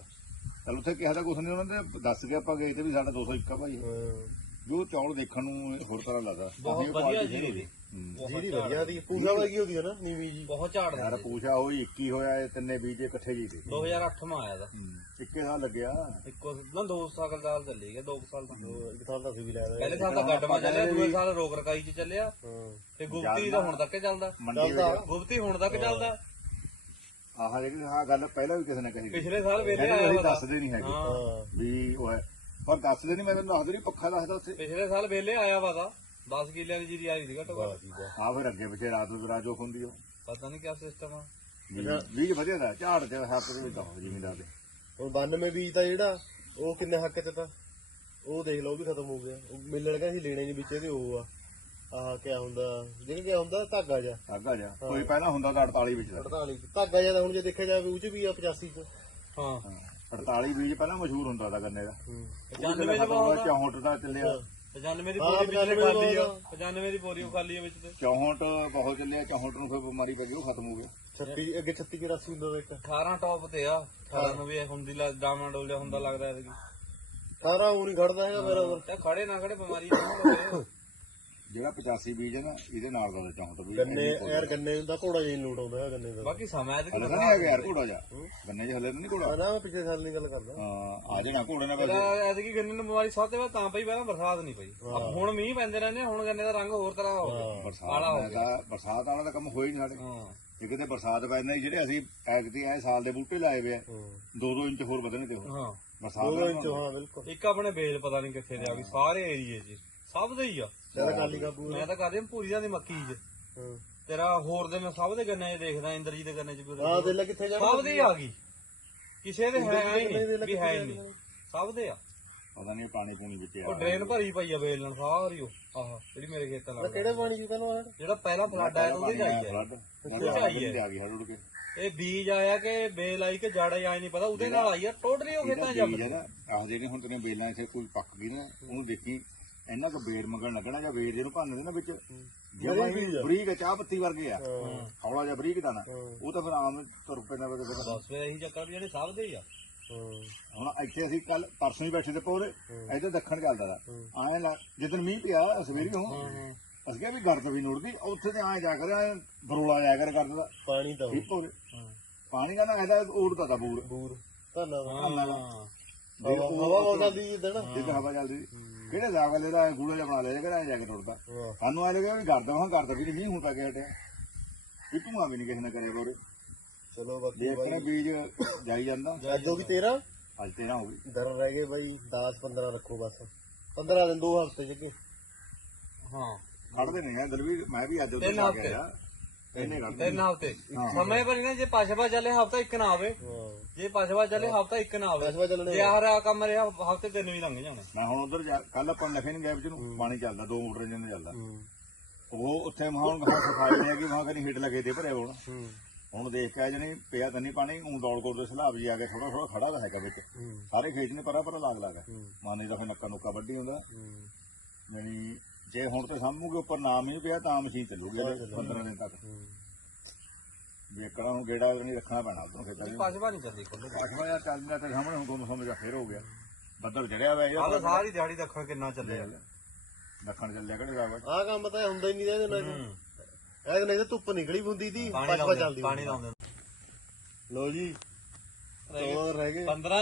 ਚੱਲ ਉੱਥੇ ਕਿਹਾ ਤਾਂ ਕੁਛ ਨਹੀਂ ਉਹਨਾਂ ਨੇ ਦੱਸ ਕੇ ਆਪਾਂ ਗਏ ਤੇ ਵੀ ਸਾਡਾ 201 ਆ ਭਾਈ। ਜੋ ਚੌਲ ਦੇਖਣ ਨੂੰ ਹੋਰ ਤਰ੍ਹਾਂ ਲੱਗਦਾ। ਬਹੁਤ ਵਧੀਆ ਜੀਰੀ ਦੀ ਹੂੰ। ਜੀਰੀ ਵਧੀਆ ਦੀ ਪੂਜਾ ਵਰਗੀ ਹੁੰਦੀ ਹੈ ਨਾ ਨੀਵੀਂ ਜੀ? ਬਹੁਤ ਝਾੜ ਯਾਰ ਪੁੱਛਾ ਉਹ 21 ਹੋਇਆ ਇਹ ਤਿੰਨੇ ਬੀਜ ਇਕੱਠੇ ਜੀ ਦੇ 2008 ਮਾ ਆਇਆ ਦਾ। ਇੱਕੇ ਸਾਲ ਲੱਗਿਆ। ਇੱਕੋ ਨਾ ਦੋ ਸਾਲ ਦਾ ਚੱਲੀ ਗਿਆ ਦੋ ਕੁ ਸਾਲ ਦਾ। ਇੱਕ ਸਾਲ ਦਾ ਸੀ ਵੀ ਲੈ ਲਿਆ। ਪਹਿਲੇ ਸਾਲ ਦਾ ਗੱਡ ਮਾ ਚੱਲਿਆ ਦੂਏ ਸਾਲ ਰੋਕ ਰਕਾਈ ਚ ਚੱਲਿਆ। ਹਾਂ। ਤੇ ਗੁਪਤੀ ਦਾ ਹੁਣ ਤੱਕ ਚੱਲਦਾ। ਮੰਡੀ ਵਿੱਚ ਗੁਪਤੀ ਹੁਣ ਤੱਕ ਚੱਲਦਾ। ਆਹ ਜਿਹੜੀ ਆਹ ਗੱਲ ਪਹਿਲਾਂ ਵੀ ਕਿਸੇ ਨੇ ਕਹੀ ਪਿਛਲੇ ਸਾਲ ਵੇਲੇ ਆਇਆ ਅਸੀਂ ਦੱਸਦੇ ਨਹੀਂ ਹੈਗੇ। ਹਾਂ। ਹਾਂ। ਵੀ ਉਹ ਹੈ। ਪਰ ਦੱਸਦੇ ਨਹੀਂ ਮੈਂ ਤੈਨੂੰ ਪੱਖਾ ਦੱਸਦਾ ਉੱਥੇ। ਪਿਛਲੇ ਸਾਲ ਵੇਲੇ ਆਇਆ ਵਾ ਤਾਂ 10 ਕਿੱਲਿਆਂ ਦੀ ਜੀਰੀ ਆਈ ਸੀ ਘੱਟੋ ਘੱਟ। ਆ ਫਿਰ ਅੱਗੇ ਪਿੱਛੇ ਰਾਤ ਨੂੰ ਰਾਜੋ ਹੁੰਦੀ ਉਹ ਪਤਾ ਨਹੀਂ ਕਿਆ ਸਿਸਟਮ ਆ। ਵੀਹ ਵਧੀਆ ਦਾ ਝਾੜ ਤੇ ਹੱਥ ਦੇ ਵਿੱਚ ਆਉਂਦਾ ਜ਼ਿਮੀਂਦਾਰ ਦੇ। ਹੁਣ 92 ਬੀਜ ਤਾਂ ਜਿਹੜਾ ਉਹ ਕਿੰਨੇ ਹੱਕ ਚ ਤਾਂ ਉਹ ਦੇਖ ਲਓ ਉਹ ਵੀ ਖਤਮ ਹੋ ਗਿਆ। ਉਹ ਮਿਲਣ ਲੱਗਾ ਸੀ ਲੈਣੇ ਨਹੀਂ ਵਿੱਚ ਇਹਦੇ ਉਹ ਆ। ਆਹ ਕਿਆ ਹੁੰਦਾ ਜਿਹੜਾ ਕਿਆ ਹੁੰਦਾ ਧਾਗਾ ਜਾ ਅੱਗਾ ਜਾ ਕੋਈ ਪਹਿਲਾਂ ਹੁੰਦਾ ਤਾਂ 48 ਵਿੱਚ ਦਾ। 48 ਧਾਗਾ ਜਾ ਤਾਂ ਹੁਣ ਜੇ ਦੇਖਿਆ ਜਾਵੇ ਉਹ ਚ ਵੀ ਆ 85 ਚ ਹਾਂ। 48 ਬੀਜ ਪਹਿਲਾਂ ਮਸ਼ਹੂਰ ਹੁੰਦਾ ਤਾਂ ਗੰਨੇ ਦਾ। 95 ਚ ਬਹੁਤ 64 ਦਾ ਚੱਲਿਆ। 95 ਦੀ ਵਿੱਚ 95 ਖਾਲੀ ਆ। ਬਹੁਤ 95 ਦੀ ਬੋਰੀ ਉਹ ਖਾਲੀ ਆ ਵਿੱਚ ਤੇ। 64 ਬਹੁਤ ਚੱਲਿਆ 64 ਨੂੰ ਫਿਰ ਬਿਮਾਰੀ ਪੈ ਗਈ ਉਹ ਖਤਮ ਹੋ ਗਿਆ। 36 ਅੱਗੇ 36 84 ਹੁੰਦਾ ਵਾ ਇੱਕ 18 ਟੌਪ ਤੇ ਆ। 18 ਨੂੰ ਵੀ ਹੁੰਦੀ ਲਾ ਡਾਮਾ ਡੋਲਿਆ ਹੁੰਦਾ ਲੱਗਦਾ ਇਹਦੇ 18 ਉਹ ਨਹੀਂ ਖੜਦਾ ਹੈਗਾ ਮੇਰਾ ਖੜੇ ਨਾ ਖੜੇ ਬਿਮਾਰੀ ਨਾ ਹੋਵੇ ਜਿਹੜਾ 85 ਬੀਜ ਹੈ ਨਾ ਇਹਦੇ ਨਾਲ ਦਾ 64 ਬੀਜ ਗੰਨੇ ਯਾਰ ਗੰਨੇ ਦਾ ਘੋੜਾ ਜਿਹਾ ਲੂਟ ਆਉਂਦਾ ਹੈ ਗੰਨੇ ਦਾ। ਬਾਕੀ ਸਮਾਂ ਹਲੇ ਕੋਲ ਤਾਂ ਨਹੀਂ ਹੈਗਾ ਯਾਰ ਘੋੜਾ ਜਾ ਗੰਨੇ 'ਚ ਹਲੇ ਤਾਂ ਨਹੀਂ ਘੋੜਾ। ਆ ਨਾ ਮੈਂ ਪਿਛਲੇ ਸਾਲ ਦੀ ਗੱਲ ਕਰਦਾ। ਹਾਂ ਆ ਜਾਣਾ ਘੋੜੇ ਨਾਲ ਵੈਸੇ ਐਤਕੀ ਗੰਨੇ ਨੂੰ ਬਿਮਾਰੀ ਸਭ ਤੋਂ ਬਾਅਦ ਤਾਂ ਪਈ ਪਹਿਲਾਂ ਬਰਸਾਤ ਨਹੀਂ ਪਈ। ਆਹ ਹੁਣ ਮੀਂਹ ਪੈਂਦੇ ਰਹਿੰਦੇ ਆ, ਹੁਣ ਗੰਨੇ ਦਾ ਰੰਗ ਹੋਰ ਤਰ੍ਹਾਂ ਹੋ ਗਿਆ। ਬਰਸਾਤ ਦਾ ਬਰਸਾਤ ਵਾਲਾ ਦਾ ਕੰਮ ਹੋਈ ਨਹੀਂ ਸਾਡੇ। ਹਾਂ। ਇੱਕ ਤੇ ਬਰਸਾਤ ਪੈਂਦਾ ਜਿਹੜੇ ਅਸੀਂ ਐਗਤੀ ਐ ਸਾਲ ਦੇ ਬੂਟੇ ਲਾਏ ਵੇ ਆ 2-2 ਇੰਚ ਹੋਰ ਵਧਣੇ ਤੇ ਹਾਂ। ਬਰਸਾਤ ਦੋ ਦਾ ਇੰਚ ਹਾਂ ਬਿਲਕੁਲ। ਇੱਕ ਆਪਣੇ ਬੇਲ ਪਤਾ ਨਹੀਂ ਕਿੱਥੇ ਦੇ ਆ ਗਈ ਸਾਰੇ ਏਰੀਏ 'ਚ ਸਭ ਦੇ ਹੀ ਆ। ਤੇਰਾ ਕਾਲੀ ਕਾਬੂ ਮੈਂ ਤਾਂ ਕਰਦੇ ਪੂਰੀ ਦਾ ਦੀ ਮੱਕੀ 'ਚ। ਹਾਂ। ਤੇਰਾ ਹੋਰ ਦੇ ਮੈਂ ਸਭ ਦੇ ਗੰਨੇ 'ਚ ਦੇਖਦਾ ਇੰਦਰਜੀਤ ਦੇ ਗੰਨੇ 'ਚ ਵੀ ਆ ਦੇ ਲੈ ਕਿੱਥੇ ਜਾਣਾ ਸਭ ਦੇ ਆ ਗਈ। ਕਿਸੇ ਦੇ ਹੈ ਹੀ ਨਹੀਂ ਵੀ ਹੈ ਹੀ ਨਹੀਂ। ਸਭ ਦੇ ਆ। ਪਤਾ ਨਹੀਂ ਪਾਣੀ ਪੂਣੀ ਵਿੱਚ ਉਹ ਆ ਡਰੇਨ ਭਰੀ ਪਈ ਆ ਬੇਲਣ ਸਾਰੀ ਉਹ। ਆਹ ਜਿਹੜੀ ਮੇਰੇ ਖੇਤਾਂ ਨਾਲ ਕਿਹੜੇ ਪਾਣੀ ਜੀ ਤੈਨੂੰ ਆ ਜਿਹੜਾ ਪਹਿਲਾ ਫਲੱਡ ਆਇਆ ਉਹਦੇ ਆਈ ਹੈ। ਆਈ ਹੈ। ਆ ਗਈ ਹੜ ਉੜ ਕੇ ਇਹ ਬੀਜ ਆਇਆ ਕਿ ਬੇਲ ਆਈ ਕਿ ਜੜ ਆਈ ਨਹੀਂ ਪਤਾ ਉਹਦੇ ਨਾਲ ਆਈ ਆ ਟੋਟਲੀ ਉਹ ਖੇਤਾਂ ਜੰਮ ਆਹ ਜਿਹੜੇ ਹੁਣ ਤੇਰੇ ਬੇਲਾਂ ਇੱਥੇ ਕੋਈ ਪੱਕ ਗਈ ਨਾ ਉਹਨੂੰ ਦੇਖੀ। ਇੰਨਾ ਕੁ ਬੇਰ ਮੰਗਣ ਲੱਗਣਾ ਜਾਂ ਬੇਰ ਜਿਹਨੂੰ ਭੰਨ ਦੇ ਨਾ ਵਿੱਚ ਜਿਵੇਂ ਹੀ ਬਰੀਕ ਆ, ਚਾਹ ਪੱਤੀ ਵਰਗੇ ਆ। ਹੌਲਾ ਜਿਹਾ ਬਰੀਕ ਦਾਣਾ। ਉਹ ਤਾਂ ਫਿਰ ਆਮ ਤੁਰ ਪੈਂਦਾ ਬਸ ਫਿਰ ਇਹੀ ਚੱਕਰ ਵੀ ਜਿਹੜੇ ਸਭ ਦੇ ਹੀ ਆ। ਹਾਂ। ਹੁਣ ਇੱਥੇ ਅਸੀਂ ਕੱਲ ਪਰਸੋਂ ਹੀ ਬੈਠੇ ਤੇ ਪੋਰੇ ਇੱਧਰ ਦੱਖਣ ਚੱਲਦਾ ਦਾ ਆਏ ਲਾ ਜਦੋਂ ਮੀਂਹ ਪਿਆ ਸਵੇਰੀ ਹੋ ਅਸੀਂ ਕਿਹਾ ਵੀ ਗਰਦ ਵੀ ਨੁੜਦੀ ਉੱਥੇ ਤੇ ਆਏ ਜਾ ਕਰ ਐਂ ਬਰੋਲਾ ਜਾਇਆ ਕਰ ਗਰਦ ਦਾ। ਪਾਣੀ ਤਾਂ ਵੀ ਪੋਰੇ ਪਾਣੀ ਦਾ ਨਾ ਇਹਦਾ ਉੜਦਾ ਦਾ ਬੂਰ। ਬੂਰ। ਧੰਨਵਾਦ। ਹਾਂ। ਬੇਲ ਹਵਾ ਹੋ ਜਾਂਦੀ ਜਿੱਦਣ ਜਿੱਦਾਂ ਹਵਾ ਚੱਲਦੀ। ਸੀ। ਕਿਹੜੇ ਲਾਗਲ ਇਹਦਾ ਗੂੜਾ ਜਿਹਾ ਬਣਾ ਲਿਆ ਕਿਹੜਾ ਜਾ ਕੇ ਟੁੱਟਦਾ ਹਾਂ। ਸਾਨੂੰ ਆ ਲੱਗਿਆ ਵੀ ਗਰਦ ਹਾਂ ਗਰਦ ਵੀ ਨੀ, ਮੀਂਹ ਹੁਣ ਪੈ ਕੇ ਹਟਿਆ ਵੀ ਧੂਆਂ ਵੀ ਨਹੀਂ ਕਿਸੇ ਨੇ ਕਰਿਆ ਬੋਰੇ ਚਲੋ ਬਾਕੀ ਦੇਖਣਾ ਬੀਜ ਜਾਈ ਜਾਂਦਾ। ਅੱਜ ਉਹ ਵੀ 13 ਅੱਜ ਤੇਰਾ ਹੋ ਗਈ। ਦਰ ਰਹਿ ਗਏ ਬਾਈ 10 15 ਰੱਖੋ ਬਸ। 15 ਦਿਨ ਦੋ ਹਫ਼ਤੇ ਜੱਗੇ ਹਾਂ। ਖੜਦੇ ਨਹੀਂ ਹੈ। ਦਲਵੀਰ ਮੈਂ ਵੀ ਅੱਜ ਉੱਧਰ ਜਾ। ਕੇ ਆਇਆ ਤਿੰਨ ਹਫ਼ਤੇ। ਸਮੇਂ ਪਰ ਨਾ ਜੇ ਪਛਵਾ ਚੱਲੇ ਹਫ਼ਤਾ ਇੱਕ ਨਾ ਆਵੇ। ਜੇ ਪਛਵਾ ਚੱਲੇ ਹਫ਼ਤਾ ਇੱਕ ਨਾ ਆਵੇ। ਚੱਲਣੇ ਜੇ ਆਹ ਕੰਮ ਰਿਹਾ ਹਫ਼ਤੇ ਤਿੰਨ ਵੀ ਲੰਘ ਜਾਣੇ। ਮੈਂ ਹੁਣ ਉਧਰ ਕੱਲ ਆਪਾਂ ਲਿਖੇ ਨਹੀਂ ਗਏ ਵਿੱਚ ਨੂੰ ਪਾਣੀ ਚੱਲਦਾ ਦੋ ਮੋਟਰ ਜਿੰਨੇ ਚੱਲਦਾ। ਉਹ ਉੱਥੇ ਮਹਾਂ ਹੁਣ ਗਾਂ ਸਫ਼ਾਈ ਨਹੀਂ ਹੈਗੀ ਮਹਾਂ ਕਦੀ ਹੀਟ ਲੱਗੇ ਤੇ ਭਰੇ ਹੋਣ। ਹੁਣ ਦੇਖ ਕੇ ਜਣੀ ਪਿਆ ਤਾਂ ਨਹੀਂ ਪਾਣੀ ਦੌੜ ਕੋਲ ਦੇ ਸਲਾਬ ਜੀ ਆ ਕੇ ਥੋੜਾ ਥੋੜਾ ਖੜਾ ਤਾਂ ਹੈਗਾ ਵਿੱਚ। ਸਾਰੇ ਖੇਤ ਨੇ ਪਰਾ ਪਰਾ ਲਾਗ ਲਾਗਾ। ਮਾਨੇ ਦਾ ਫਿਰ ਨੱਕਾ ਨੁੱਕਾ ਵੱਢੀ ਹੁੰਦਾ। ਯਾਨੀ ਜੇ ਹੁਣ ਤੇ ਸਾਹਮਣੇ ਉੱਪਰ ਨਾਮ ਹੀ ਪਿਆ ਤਾਂ ਮਸ਼ੀਨ ਚੱਲੂਗੀ ਅਗਲੇ 15 ਦਿਨ ਤੱਕ। ਹੂੰ। ਵੀ ਇੱਕੜਾ ਨੂੰ ਗੇੜਾ ਨਹੀਂ ਰੱਖਣਾ ਪੈਣਾ ਖੇਤਾਂ 'ਚ। ਪਛਵਾ ਨਹੀਂ ਚੱਲਦੀ ਕੋਲ ਅਖਵਾ ਯਾਰ ਚੱਲਦਾ ਤੇ ਸਾਹਮਣੇ ਹੁਣ ਗੁੰਮ ਸਮਝਾ ਫੇਰ ਹੋ ਗਿਆ। ਬੱਦਲ ਚੜਿਆ ਹੋਇਆ ਹਾਲ ਇਹ ਸਾਰੀ ਦਿਹਾੜੀ ਦੱਖਣ ਕਿੰਨਾ ਚੱਲਿਆ। ਦੱਖਣ ਚੱਲਿਆ ਕਿਹੜੇ ਜਾਵਾ ਆਹ ਕੰਮ ਤਾਂ ਹੁੰਦਾ ਹੀ ਨਹੀਂ ਇਹਦੇ ਨਾਲ ਇਹ ਨਹੀਂ ਤਾਂ ਧੁੱਪ ਨਿਕਲੀ ਹੁੰਦੀ ਪਛਵਾ ਲਾਉਂਦੇ ਚੱਲਦੀ ਪਾਣੀ ਲਾਉਂਦੇ ਲੋ ਜੀ ਹੋਰ ਰਹਿ ਗਏ। 15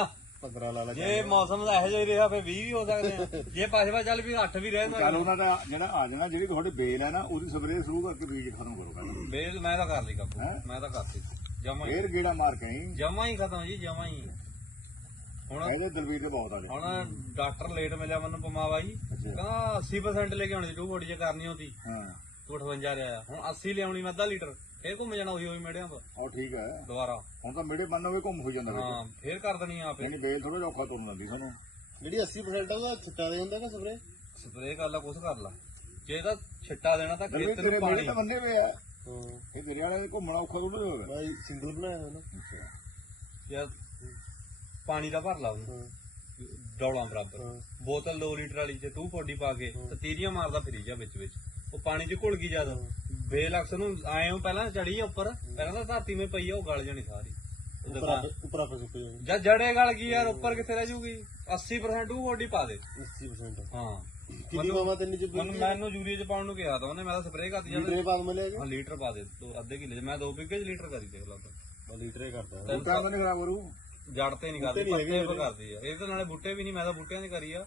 15 ਲਾ ਲਾ ਜੇ ਮੌਸਮ ਦਾ ਇਹੋ ਜਿਹਾ ਹੀ ਰਿਹਾ ਫਿਰ 20 ਵੀ ਹੋ ਸਕਦੇ ਆ। ਜੇ ਪਛਵਾ ਚੱਲ ਵੀ 8 ਵੀ ਰਹਿ ਚੱਲ ਉਹਨਾਂ ਦਾ ਜਿਹੜਾ ਆ ਜਾਣਾ ਜਿਹੜੀ ਤੁਹਾਡੀ ਬੇਲ ਹੈ ਨਾ ਉਹਦੀ ਸਪਰੇਅ ਸ਼ੁਰੂ ਕਰਕੇ ਬੀਜ ਖਤਮ ਕਰੋ ਪਹਿਲਾਂ। ਬੇਲ ਮੈਂ ਤਾਂ ਕਰ ਲਈ ਹੈਂ? ਮੈਂ ਤਾਂ ਕਰਤੀ। ਜਮਾ ਫੇਰ ਗੇੜਾ ਮਾਰ ਕੇ ਆਈ? ਜਮਾ ਹੀ ਖਤਮ ਜੀ ਜਮਾ ਹੀ। ਹੁਣ ਇਹਦੇ ਦਲਵੀਰ ਦੇ ਬਹੁਤ ਆ ਗਏ। ਹੁਣ ਡਾਕਟਰ ਲੇਟ ਮਿਲਿਆ ਮੈਨੂੰ ਪਮਾਵਾ ਜੀ। ਕਹਿੰਦਾ 80% ਲੈ ਕੇ ਆਉਣੀ ਸੀ 240 ਜੇ ਕਰਨੀ ਹੁੰਦੀ। ਹਾਂ। ਤੂੰ 58 ਰਿਆ। ਹੁਣ 80 ਲਿਆਉਣੀ ਮੈਂ ਅੱਧਾ ਲੀਟਰ ਫੇਰ ਘੁੰਮ ਜਾਣਾ ਉਹੀ ਉਹੀ ਮੇੜਿਆਂ ਪਰ। ਉਹ ਠੀਕ ਹੈ। ਦੁਬਾਰਾ। ਹੁਣ ਤਾਂ ਮੇਰੇ ਬੰਨ ਹੋਵੇ ਘੁੰਮ ਹੋ ਜਾਂਦਾ ਵਿੱਚ ਹਾਂ ਫੇਰ ਕਰ ਦੇਣੀ ਆ ਆਪੇ। ਯਾਨੀ ਬੇਲ ਥੋੜਾ ਜਿਹਾ ਔਖਾ ਤੁਰਨ ਲੱਗੀ ਸਾਨੂੰ। ਜਿਹੜੀ 80% ਆ ਉਹਦਾ ਛਿੱਟਾ ਦੇ ਹੁੰਦਾ ਕਿ ਸਪਰੇ ਸਪਰੇ ਕਰ ਲਾ ਕੁਛ ਕਰ ਲਾ। ਜੇ ਤਾਂ ਛਿੱਟਾ ਦੇਣਾ ਤਾਂ ਦਲਵੀਰ ਖੇਤ ਤੇਰੇ ਨੂੰ ਬੇਲ ਪਾਣੀ। ਤਾਂ ਬੰਦੇ ਪਏ ਆ। ਹਾਂ। ਇਹ ਤੇਰੇ ਵਾਲੇ ਦੇ ਘੁੰਮਣਾ ਔਖਾ ਥੋੜਾ ਜਿਹਾ ਹੋਵੇ। ਬਾਈ ਸਿੰਗਲ ਬਣਾਇਆ ਹੋਇਆ ਨਾ। ਯਾਰ ਪਾਣੀ ਦਾ ਭਰ ਲਾ ਉਹਨੂੰ। ਹਾਂ। ਡੌਲਾਂ ਬਰਾਬਰ। ਬੋਤਲ 2 ਲੀਟਰ ਵਾਲੀ ਚ 240 ਪਾ ਕੇ ਤੇ ਤੀਰੀਆਂ ਮਾਰਦਾ ਫਿਰੀ ਜਾ ਵਿੱਚ ਵਿੱਚ। ਉਹ ਪਾਣੀ ਚ ਘੁਲ ਗਈ ਜਦ। ਬੇਲਕਸ ਨੂੰ ਆਏ ਹੋ ਪਹਿਲਾਂ ਚੜੀ ਆ ਉੱਪਰ ਪਹਿਲਾਂ ਤਾਂ ਧਰਤੀ ਮੇ ਪਈ ਆ ਉਹ ਗਲ ਜਾਣੀ ਸਾਰੀ। ਉਹ ਉੱਪਰ ਦੁਕਾਨ- ਉੱਪਰ ਆਪੇ ਸੁੱਕ ਜਦ ਜੜੇ ਗਲ ਗਈ ਯਾਰ ਉੱਪਰ ਕਿੱਥੇ ਰਹਿ ਜੂਗੀ? 80% 240 ਪਾ ਦੇ। 80% ਹਾਂ। ਕਿੰਨੀ ਮਾਮਾ ਤੈਨੂੰ ਚ ਮੈਨੂੰ ਮੈਨੂੰ ਯੂਰੀਆ ਚ ਪਾਉਣ ਨੂੰ ਕਿਹਾ ਤਾਂ ਉਹਨੇ ਮੈਂ ਤਾਂ ਸਪਰੇਅ ਜਾਂਦਾ ਲੀਟਰੇ ਬਾਅਦ ਮਿਲਿਆ ਜੀ? ਹਾਂ ਲੀਟਰ ਪਾ ਦੇ ਦੋ ਅੱਧੇ ਕਿੱਲੇ ਚ। ਮੈਂ 2 ਬਿੱਗੇ ਚ ਲੀਟਰ ਕਰੀ ਦੇਖ ਲਾ ਤਾਂ। ਲੀਟਰੇ ਕਰਦਾ। ਤਿੰਨ ਤਾਂ ਨਹੀਂ ਖਰਾਬ ਕਰੂ। ਜੜ ਤੇ ਨਹੀਂ ਕਰਦੀ ਨੀ ਪੱਤੇ ਤੇ ਕਰਦੀ ਆ। ਇਹ ਤਾਂ ਨਾਲੇ ਬੂਟੇ ਵੀ ਨਹੀਂ ਮੈਂ ਤਾਂ ਬੂਟਿਆਂ ਦੀ ਕਰੀ ਆ।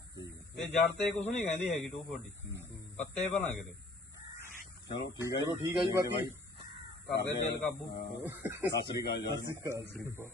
ਤੇ ਜੜ ਤੇ ਕੁਝ ਨਹੀਂ ਕਹਿੰਦੀ ਹੈਗੀ 240 ਪੱਤੇ ਬਣਾ ਕੇ ਦੇ ਚਲੋ ਠੀਕ ਹੈ ਚਲੋ ਠੀਕ ਹੈ ਜੀ ਬਾਕੀ। ਕਰਦੇ ਦਿਲ ਕਾਬੂ। ਸਤਿ ਸ੍ਰੀ ਅਕਾਲ ਜੀ। ਕਾਲ